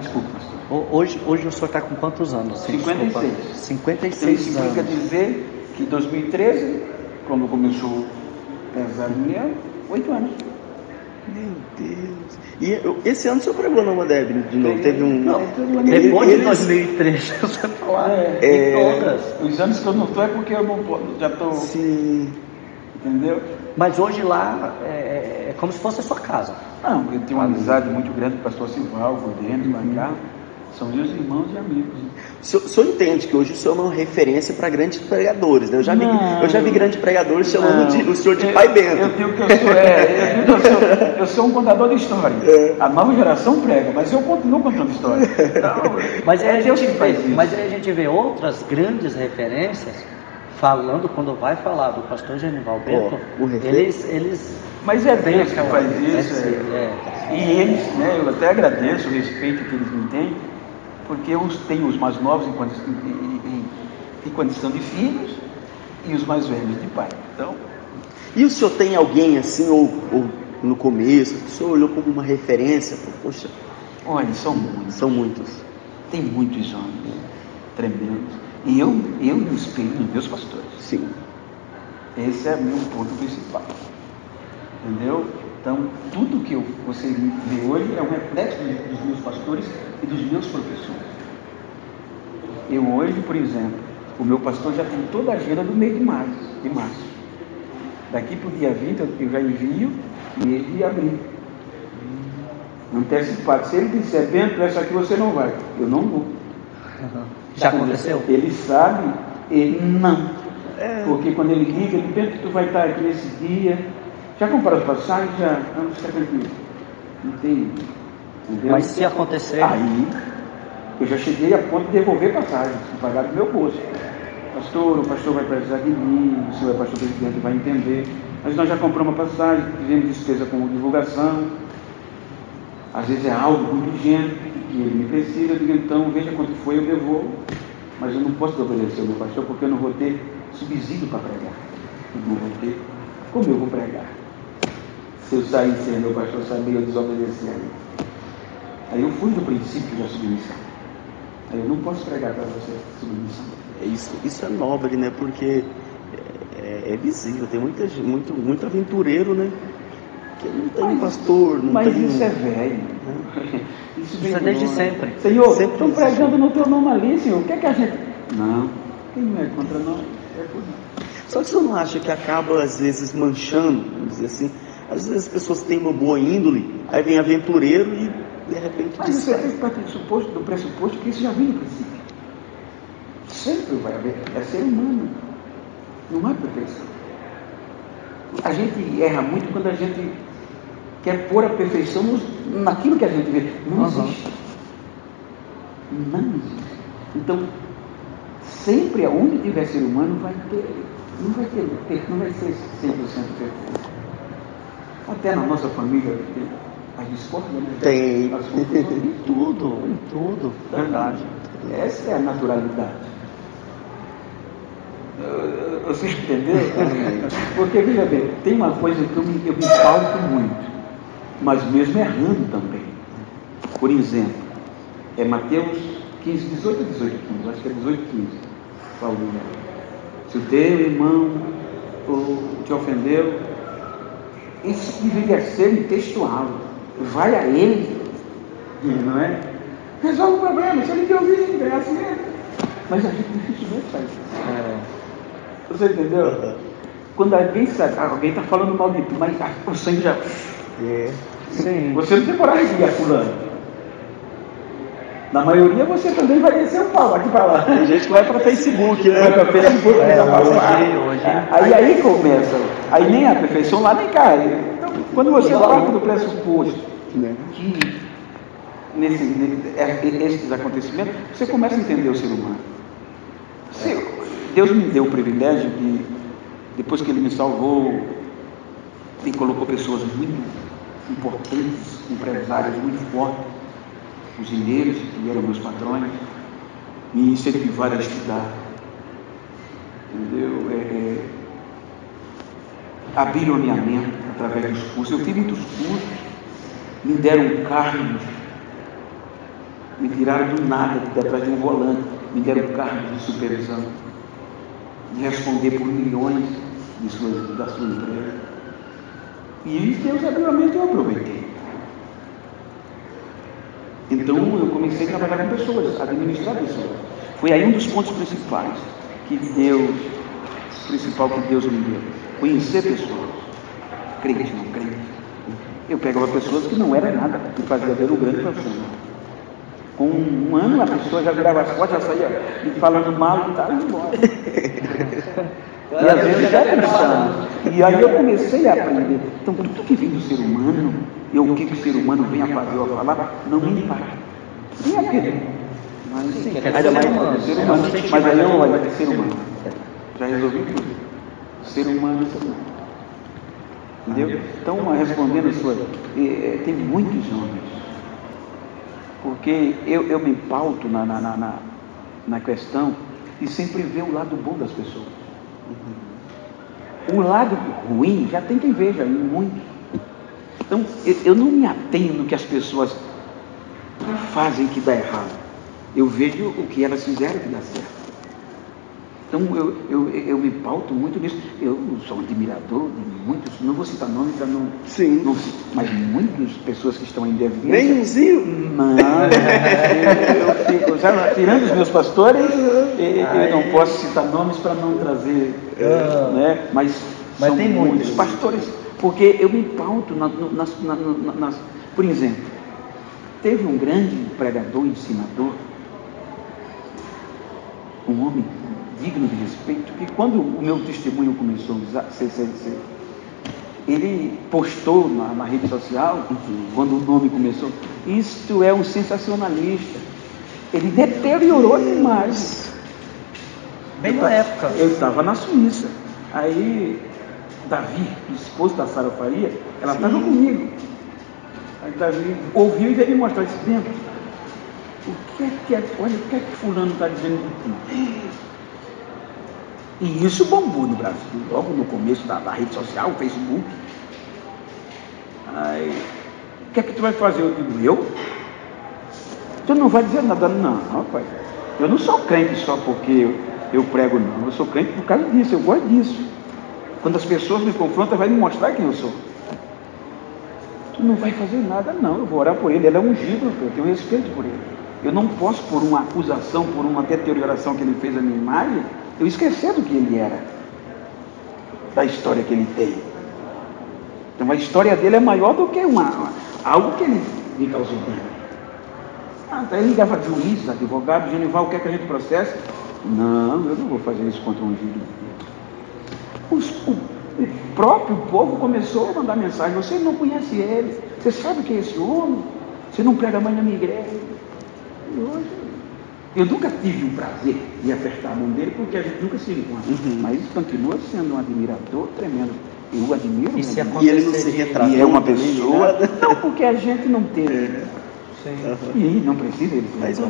Desculpa, pastor. Hoje o senhor está com quantos anos? 56. 56 anos. Significa dizer que em 2013, quando começou o pesar mulher, 8 anos. Meu Deus. E esse ano o senhor pregou na Almadeb de novo? Teve um. Não, depois de 2013, você falar. Todas. Os anos que eu não estou é porque eu não já estou. Sim. Entendeu? Mas hoje lá é como se fosse a sua casa. Não, eu tenho uma amizade muito grande com o pastor Silvalco, o Denis, o Carlos. São meus irmãos e amigos. O senhor entende que hoje o senhor é uma referência para grandes pregadores, né? Eu já vi grandes pregadores chamando o senhor de Pai Bento. Eu tenho que eu sou um contador de história. A nova geração prega, mas eu continuo contando história. Então, mas aí a gente vê outras grandes referências falando, quando vai falar do pastor Genival Bento, eles mas é Deus que faz isso. E eles, né, eu até agradeço o respeito que eles me têm, porque eu tenho os mais novos em condição de filhos e os mais velhos de pai. Então, e o senhor tem alguém assim, ou no começo, o senhor olhou como uma referência? Poxa, olha, são muitos. São muitos. Tem muitos homens tremendos. E eu me espelho nos meus pastores. Sim. Esse é o meu ponto principal. Entendeu? Então, tudo que você vê hoje é um reflexo dos meus pastores e dos meus professores. Eu hoje, por exemplo, o meu pastor já tem toda a agenda do mês de março. Daqui para o dia 20 eu já envio mês de abril. Antecipado. Se ele disser, Bento, essa aqui você não vai, eu não vou. Já aconteceu? Ele sabe, ele não. Porque quando ele liga, ele Bento, tu vai estar aqui nesse dia. Já comprou as passagens? Já. Vamos ficar tranquilo. Não tem. Entendeu? Mas se acontecer. Aí, eu já cheguei a ponto de devolver passagens, pagar do meu bolso. Pastor, o pastor vai precisar de mim, o senhor é pastor presidente, vai entender. Mas nós já compramos uma passagem, fizemos despesa com divulgação. Às vezes é algo muito urgente, que ele me precisa, eu digo, então veja quanto foi, eu devolvo. Mas eu não posso obedecer ao meu pastor, porque eu não vou ter subsídio para pregar. Eu não vou ter. Como eu vou pregar? Se eu sair sem meu pastor saber, eu desobedecer a ele. Aí eu fui do princípio da submissão. Aí eu não posso pregar para você submissão. Isso é nobre, né? Porque é visível, tem muita gente, muito aventureiro, né? Que não tem pastor, não mas tem... isso é velho. Né? Isso é desde sempre. Senhor, estão pregando no teu nome ali, Senhor. O que é que a gente... Não, quem não é contra nós é por nós. Só que você não acha que acaba, às vezes, manchando, vamos dizer assim? Às vezes as pessoas têm uma boa índole, aí vem aventureiro e, de repente... Mas isso é do pressuposto que isso já vem no princípio. Sempre vai haver. É ser humano. Não há perfeição. A gente erra muito quando a gente quer pôr a perfeição naquilo que a gente vê. Não existe. Não existe. Então, sempre aonde tiver ser humano vai ter, não vai ser 100% perfeito. Até na nossa família tem a discórdia, né? Tem. As confusões, em tudo. Verdade. Essa é a naturalidade. Você entendeu? Porque, veja bem, tem uma coisa que eu me falto muito, mas mesmo errando também. Por exemplo, é Mateus 15, 18 a 18, 15, acho que é 18, 15. Paulo, se o teu irmão te ofendeu, isso deveria ser textual. Vai a ele, não é? Resolve o problema, se ele te ouvir, graças a ele. Mas a gente dificilmente faz isso. Você entendeu? Quando alguém está falando mal de tu, mas o sangue já... Sim. Você não tem coragem de ir a fulano. Na maioria você também vai descer o pau aqui para lá. Tem gente que vai para Facebook, né? Vai para Facebook, hoje. Aí começa. Aí nem a perfeição lá nem cai. Então, quando você parte do pressuposto que nesses acontecimentos, você começa a entender o ser humano. Deus me deu o privilégio de, depois que Ele me salvou, Ele colocou pessoas muito importantes, empresários muito fortes, cozinheiros, que eram meus patrões, me incentivaram a estudar. Entendeu? Abriram a minha mente através dos cursos. Eu fiz muitos cursos, me deram cargos, me tiraram do nada, de atrás de um volante, me deram cargos de supervisão, de responder por milhões da sua empresa. E Deus abriu a mente e eu aproveitei. Então eu comecei a trabalhar com pessoas, a administrar pessoas. Foi aí um dos pontos principais que Deus me deu. Conhecer pessoas, crente, não crente. Eu pegava pessoas que não eram nada, que fazia ver um grande profissional. Com um ano a pessoa já virava as costas, já saía me falando mal e tal, e embora. E às vezes já pensando. E aí eu comecei a aprender. Então tudo que vem do ser humano, o que o ser humano vem a fazer ou a falar, não me impacta. Nem a vida. Mas sim, ainda mais ser humano. Mas aí eu olho, é ser humano. Já resolvi tudo. Ser humano também. Entendeu? Então, respondendo a sua... tem muitos homens. Porque eu me pauto na questão e sempre ver o lado bom das pessoas. O lado ruim já tem quem veja, muito. Então, eu não me atenho no que as pessoas fazem que dá errado. Eu vejo o que elas fizeram que dá certo. Então, eu me pauto muito nisso. Eu sou um admirador de muitos, não vou citar nome para não... Sim. Não, mas muitas pessoas que estão em evidência... Nem umzinho? Não. Tirando os meus pastores, eu não posso citar nomes para não trazer... né? Mas são tem muitos pastores, porque eu me pauto por exemplo, teve um grande pregador, ensinador, um homem digno de respeito, que quando o meu testemunho começou a ser, ele postou na rede social, quando o nome começou, isto é um sensacionalista. Ele deteriorou demais. Bem na época. Eu estava na Suíça. Aí, Davi, esposo da Sara Faria, ela estava comigo. Aí Davi ouviu e veio me mostrar isso dentro. Olha, o que é que fulano está dizendo de ti? E isso bombou no Brasil, logo no começo da rede social, o Facebook. Aí, o que é que tu vai fazer? Eu digo, eu? Tu não vai dizer nada, não, rapaz. Eu não sou crente só porque eu prego, não. Eu sou crente por causa disso, eu gosto disso. Quando as pessoas me confrontam, vai me mostrar quem eu sou. Tu não vai fazer nada, não. Eu vou orar por ele, ele é ungido, eu tenho respeito por ele. Eu não posso, por uma acusação, por uma deterioração que ele fez à minha imagem, eu esquecer do que ele era, da história que ele tem. Então a história dele é maior do que algo que ele me causou dano. Daí ele ligava juízes, advogados, Genival, quer que a gente processe? Não, eu não vou fazer isso contra um ungido. O próprio povo começou a mandar mensagem, você não conhece ele, você sabe quem é esse homem? Você não prega mais na minha igreja. E hoje, eu nunca tive o prazer de apertar a mão dele, porque a gente nunca se encontra, mas continua sendo um admirador tremendo. Eu admiro e ele não se retrata. E é uma pessoa. Não, porque a gente não teve. Sim. E não precisa ele. Mas eu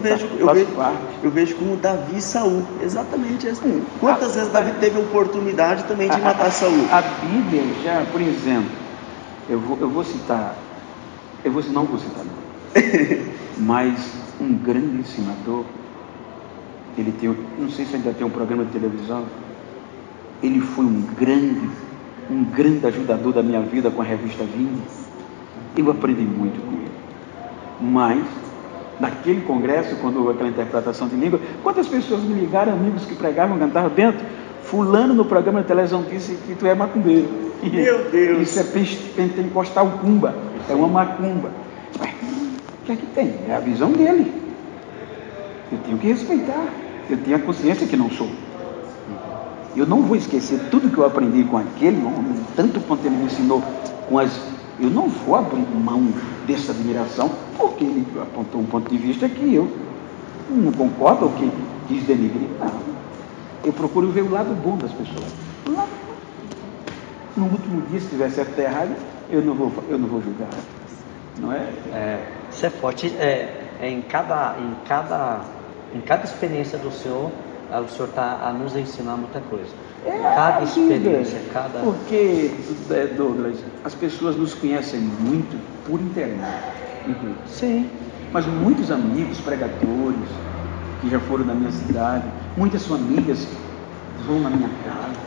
vejo como Davi e Saul, exatamente assim. Quantas vezes Davi teve a oportunidade também de matar Saul? A Bíblia já, por exemplo, eu vou citar, não vou citar não, mas um grande ensinador, ele tem, não sei se ainda tem um programa de televisão, ele foi um grande ajudador da minha vida com a revista Vinha. Eu aprendi muito com ele. Mas, naquele congresso, quando houve aquela interpretação de língua, quantas pessoas me ligaram, amigos que pregavam, cantavam dentro? Fulano no programa de televisão disse que tu é macumbeiro. Meu Deus! Isso é pentecostal cumba, é uma macumba. Ué, o que é que tem? É a visão dele. Eu tenho que respeitar. Eu tenho a consciência que não sou. Eu não vou esquecer tudo que eu aprendi com aquele homem, tanto quanto ele me ensinou eu não vou abrir mão dessa admiração, porque ele apontou um ponto de vista que eu não concordo ou que quis denigrir. Não. Eu procuro ver o lado bom das pessoas. O lado bom. No último dia, se tiver certo ou errado, eu não vou julgar. Não é? Isso é forte. Em cada experiência do Senhor, o Senhor está a nos ensinar muita coisa. Cada experiência, Porque, Douglas, as pessoas nos conhecem muito por internet. Sim. Mas muitos amigos pregadores que já foram na minha cidade, muitas famílias vão na minha casa.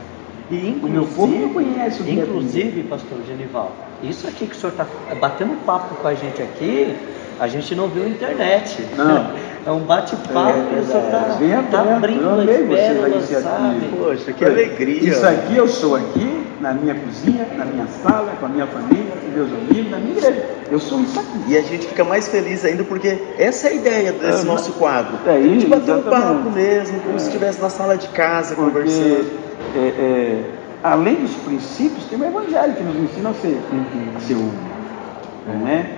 E o meu povo não conhece o inclusive, pastor Genival, isso aqui que o senhor está batendo papo com a gente aqui, a gente não viu na internet. Não. É um bate-papo que o senhor está abrindo as pérolas, sabe? Poxa, que alegria. Isso aqui eu sou aqui, na minha cozinha, na minha sala, com a minha família, com meus amigos, na minha igreja. Eu sou isso aqui. E a gente fica mais feliz ainda porque essa é a ideia desse nosso quadro. É isso, de bater um exatamente. papo mesmo, como se estivesse na sala de casa, conversando. Além dos princípios, tem o Evangelho que nos ensina a ser um. Não é?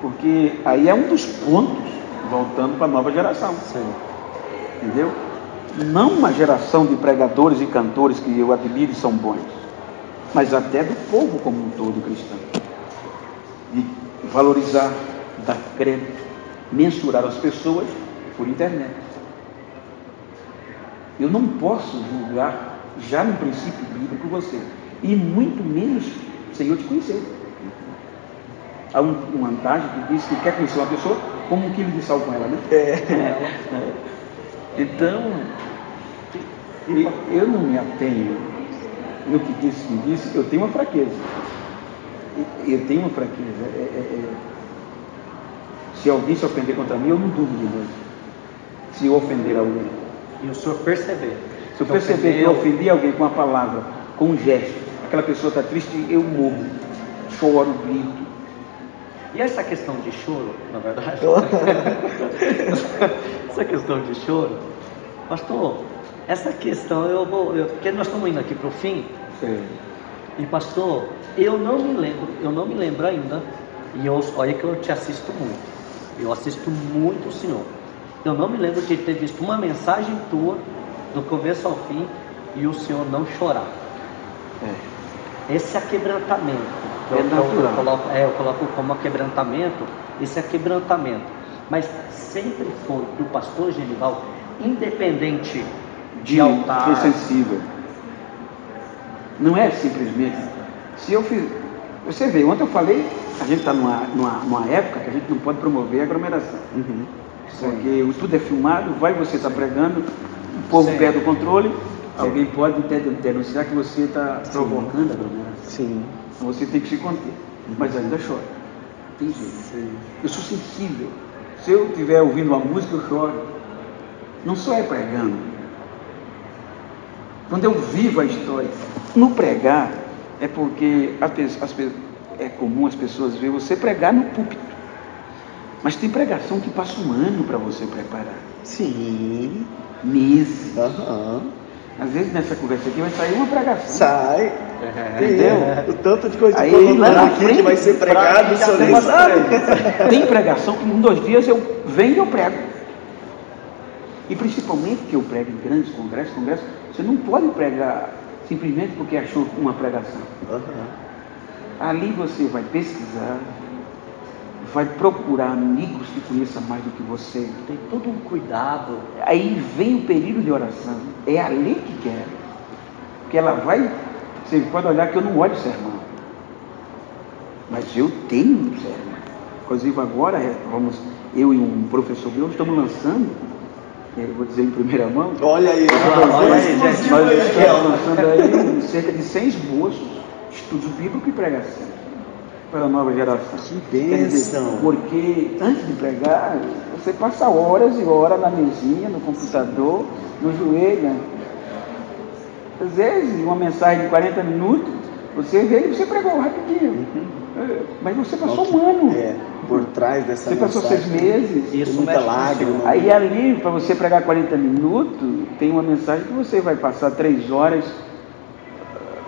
Porque aí é um dos pontos, voltando para a nova geração. Sim. Entendeu? não uma geração de pregadores e cantores que eu admiro e são bons, mas até do povo como um todo cristão. De valorizar, dar crédito, mensurar as pessoas por internet. Eu não posso julgar já no princípio bíblico você, e muito menos sem eu te conhecer. Há um antágio que diz que quer conhecer uma pessoa como um quilo de sal com ela, né? Então, eu não me atenho no que disse, eu tenho uma fraqueza. Eu tenho uma fraqueza. Se alguém se ofender contra mim, eu não durmo de noite. Se eu ofender alguém. E o senhor perceber. Se eu perceber que eu ofendi alguém com uma palavra, com um gesto, aquela pessoa está triste, eu morro, choro, grito. E essa questão de choro, na verdade, essa questão de choro, pastor, essa questão porque nós estamos indo aqui para o fim. Sim. E pastor, eu não me lembro ainda, e olha que eu te assisto muito, eu assisto muito o senhor. Eu não me lembro de ter visto uma mensagem tua, do começo ao fim, e o senhor não chorar. Esse aquebrantamento, eu coloco como aquebrantamento, esse aquebrantamento, mas sempre foi do pastor Genival, independente de altar. Ser sensível. Não é simplesmente. Se eu fiz. Você vê, ontem eu falei, a gente está numa época que a gente não pode promover aglomeração. Uhum. Porque tudo é filmado, você está pregando, o povo perde o controle, alguém pode denunciar que você está provocando a aglomeração. Sim. Então você tem que se conter, mas ainda chora. Tem jeito. Sim. Eu sou sensível. Se eu estiver ouvindo uma música, eu choro. Não só é pregando. Quando eu vivo a história. No pregar, é porque é comum as pessoas verem você pregar no púlpito. Mas tem pregação que passa um ano para você preparar. Sim. Meses. Aham. Às vezes nessa conversa aqui vai sair uma pregação. Sai. Entendeu? O tanto de coisa Aí, falando lá na aqui frente, que vai ser pregado, o senhor nem sabe. Tem pregação que em 2 dias eu venho e eu prego. E principalmente que eu prego em grandes congressos, você não pode pregar simplesmente porque achou uma pregação. Ali você vai pesquisar, vai procurar amigos que conheçam mais do que você. Tem todo um cuidado. Aí vem o período de oração. É ali que quer. Porque ela vai. Você pode olhar que eu não olho o sermão. Mas eu tenho um sermão. Inclusive agora, eu e um professor meu estamos lançando, eu vou dizer em primeira mão. Olha aí, nós estamos lançando aí cerca de 100 esboços, estudos bíblicos e pregação para a nova geração. Que bênção! Porque antes de pregar, você passa horas e horas na mesinha, no computador, no joelho. Né? Às vezes, uma mensagem de 40 minutos, você vê e você pregou rapidinho. Mas você passou um ano. Por trás dessa você passou 6 meses. Isso, muita lágrima. Aí ali, para você pregar 40 minutos, tem uma mensagem que você vai passar 3 horas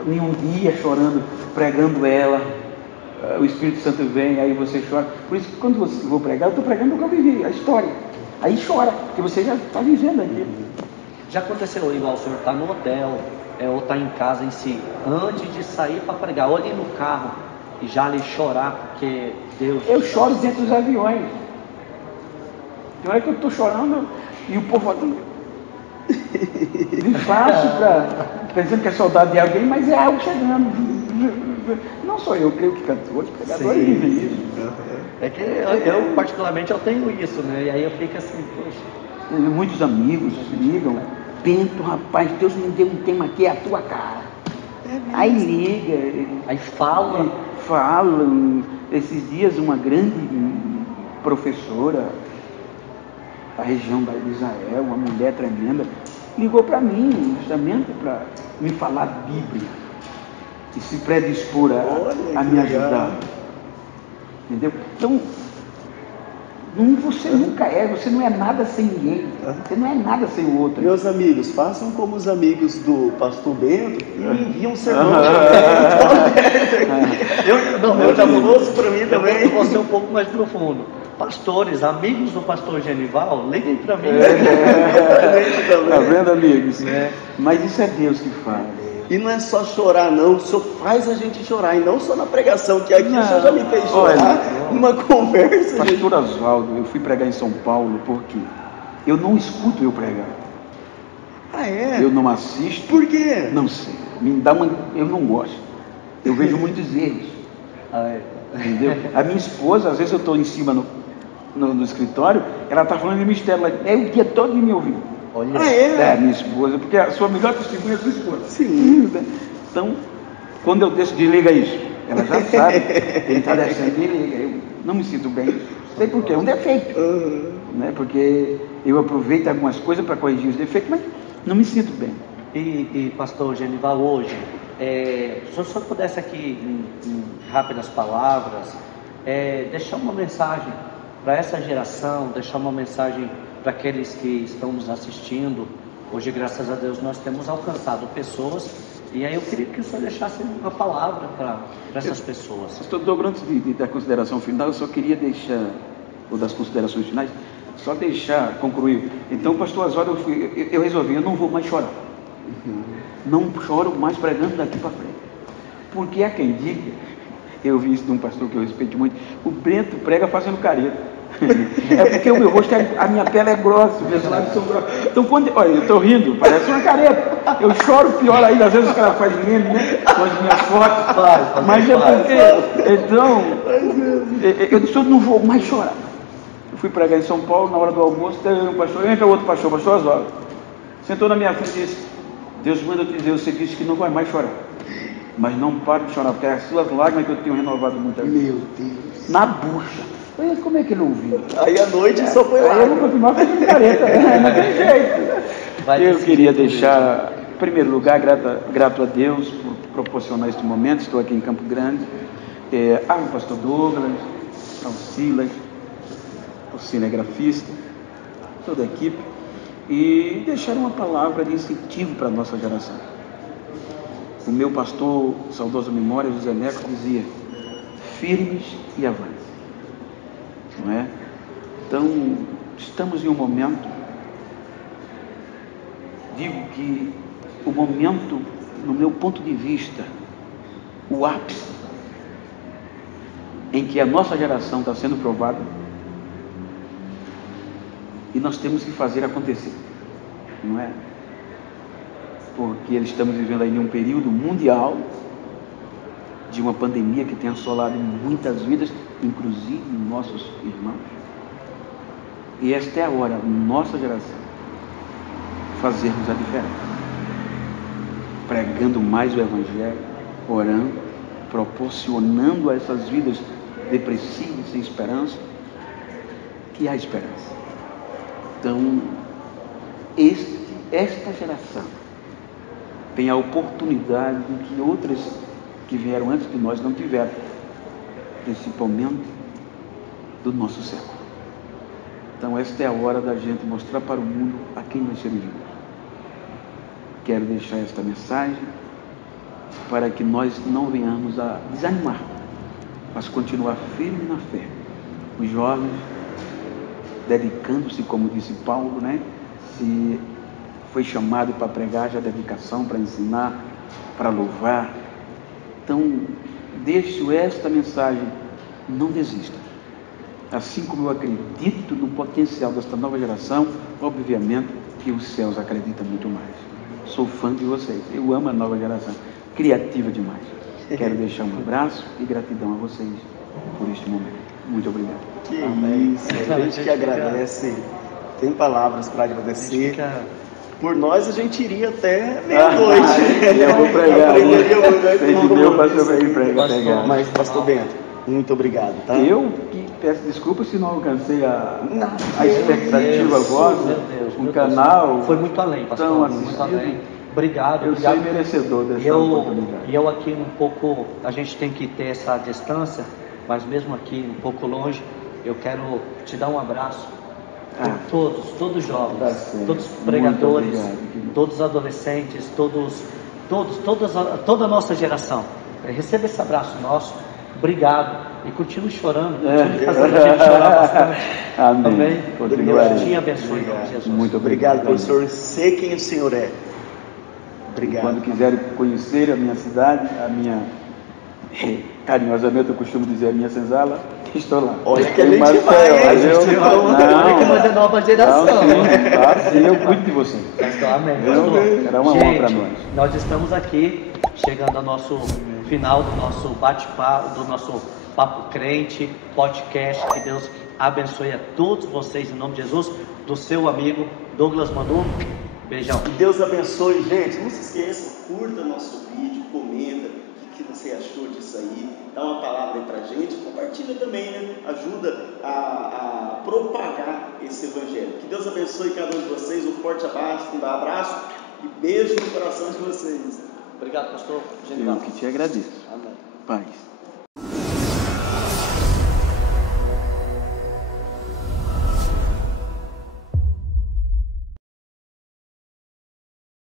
em um dia chorando, pregando ela. O Espírito Santo vem, aí você chora. Por isso que quando eu vou pregar, eu estou pregando o que eu vivi, a história. Aí chora, porque você já está vivendo aquilo. Já aconteceu igual o senhor está no hotel, ou está em casa em si, antes de sair para pregar, ou ali no carro, e já ali chorar, porque Deus... Eu choro dentro dos aviões. Tem hora que eu estou chorando e o povo fala... Me faço pensando que é saudade de alguém, mas é algo chegando. Não só eu, creio que cantores, pregadores vivem isso. É que eu particularmente eu tenho isso, né? E aí eu fico assim, poxa. Muitos amigos ligam, Bento, rapaz, Deus me deu um tema aqui, é a tua cara. Aí liga. Aí falam. Esses dias uma grande professora da região de Israel, uma mulher tremenda, ligou para mim, justamente para me falar de Bíblia e se predispor a me ajudar. Entendeu? Então, você nunca você não é nada sem ninguém, você não é nada sem o outro. Meus amigos, façam como os amigos do pastor Bento e me enviam um sermão. Eu já falou isso para mim também. Eu vou ser um pouco mais profundo. pastores, amigos do pastor Genival, liguem para mim. Tá vendo, amigos? Mas isso é Deus que faz. E não é só chorar, não. O Senhor faz a gente chorar, e não só na pregação, que aqui o Senhor já me fez chorar numa conversa. Pastor Oswaldo, eu fui pregar em São Paulo porque eu não escuto eu pregar. Ah, é? Eu não assisto. Por quê? Não sei. Eu não gosto. Eu vejo muitos erros. Entendeu? A minha esposa, às vezes eu estou em cima no escritório, ela está falando de mistério, ela é o dia todo me ouvindo. Olha. É, minha esposa, porque a sua melhor testemunha é a sua esposa. Sim. Então, quando eu desço, desliga isso. Ela já sabe. Ele está descendo, desliga. Eu não me sinto bem. Não sei por quê, é um defeito. Né? Porque eu aproveito algumas coisas para corrigir os defeitos, mas não me sinto bem. E pastor Genival, hoje, se o senhor pudesse aqui, em rápidas palavras, deixar uma mensagem para essa geração, deixar uma mensagem para aqueles que estão nos assistindo. Hoje, graças a Deus, nós temos alcançado pessoas, e aí eu queria que o senhor deixasse uma palavra para essas pessoas. Doutor, antes da consideração final, eu só queria deixar, ou das considerações finais, só deixar concluir. Então, pastor Oswaldo, eu resolvi, eu não vou mais chorar. Não choro mais pregando daqui para frente. Porque há quem diga, eu vi isso de um pastor que eu respeito muito, o Brento prega fazendo careta. É porque o meu rosto, a minha pele é grossa, os meus lábios são grossos. Então, olha, eu estou rindo, parece uma careta. Eu choro pior ainda, às vezes os caras fazem meme, né? Com as minhas fotos. Mas é porque, então, eu disse, eu não vou mais chorar. Eu fui pregar em São Paulo, na hora do almoço, teve um pastor, entra outro pastor Oswaldo. Sentou na minha frente e disse, Deus manda te dizer, você disse que não vai mais chorar. Mas não pare de chorar, porque as suas lágrimas que eu tenho renovado muitas vezes. Meu Deus. Na bucha. Como é que ele ouviu? Aí à noite só foi lá. Aí eu vou continuar fazendo careta, não tem jeito. Eu queria deixar, em primeiro lugar, grato a Deus por proporcionar este momento. Estou aqui em Campo Grande. Ao pastor Douglas, ao Silas, ao cinegrafista, toda a equipe, e deixar uma palavra de incentivo para a nossa geração. O meu pastor, saudoso memória, José Neco, dizia, firmes e avantes. Não é? Então, estamos em um momento, digo que o momento, no meu ponto de vista, o ápice, em que a nossa geração está sendo provada, e nós temos que fazer acontecer, não é? Porque estamos vivendo aí um período mundial de uma pandemia que tem assolado muitas vidas, inclusive nossos irmãos. E esta é a hora, nossa geração, fazermos a diferença. Pregando mais o Evangelho, orando, proporcionando a essas vidas depressivas, sem esperança, que há esperança. Então, esta geração tem a oportunidade de que outras que vieram antes de nós não tiveram, principalmente do nosso século. Então esta é a hora da gente mostrar para o mundo a quem nós servimos. Quero deixar esta mensagem para que nós não venhamos a desanimar, mas continuar firme na fé. Os jovens dedicando-se, como disse Paulo, né? Se foi chamado para pregar, já dedicação, para ensinar, para louvar. Então, deixo esta mensagem, não desista. Assim como eu acredito no potencial desta nova geração, obviamente que os céus acreditam muito mais. Sou fã de vocês, eu amo a nova geração, criativa demais. Quero deixar um abraço e gratidão a vocês por este momento. Muito obrigado. Que isso, a gente que agradece, tem palavras para agradecer. Por nós, a gente iria até meia-noite. Eu vou pregar. Meu pastor vai me pregar. Mas, pastor Bento, muito obrigado, tá? Eu que peço desculpa se não alcancei a expectativa vossa, o canal. Foi muito além, pastor. Muito além. Obrigado. Eu sou merecedor dessa oportunidade. E eu aqui um pouco, a gente tem que ter essa distância, mas mesmo aqui um pouco longe, eu quero te dar um abraço. Todos jovens, todos pregadores, todos adolescentes, toda a nossa geração. Receba esse abraço nosso. Obrigado e continue chorando, continue fazendo a gente chorar bastante. Amém. Deus te abençoe, em nome de Jesus. Muito Obrigado pelo Senhor ser quem o Senhor é. Obrigado. Quando quiserem conhecer a minha cidade, a minha, carinhosamente eu costumo dizer, a minha senzala, estou lá. Olha que a gente vai, Olha que nós é nova geração. Sim, eu cuido de você. Amém. Era uma honra para nós. Nós estamos aqui, chegando ao nosso final do nosso bate-papo, do nosso Papo Crente podcast. Que Deus abençoe a todos vocês, em nome de Jesus, do seu amigo Douglas Manu. Beijão. Que Deus abençoe, gente. Não se esqueça, curta nosso vídeo, comenta o que você achou disso aí, dá uma palavra aí pra gente, compartilha também, né? Ajuda a propagar esse evangelho. Que Deus abençoe cada um de vocês. Um forte abraço e beijo no coração de vocês. Obrigado, pastor. Eu que te agradeço. Amém. Paz.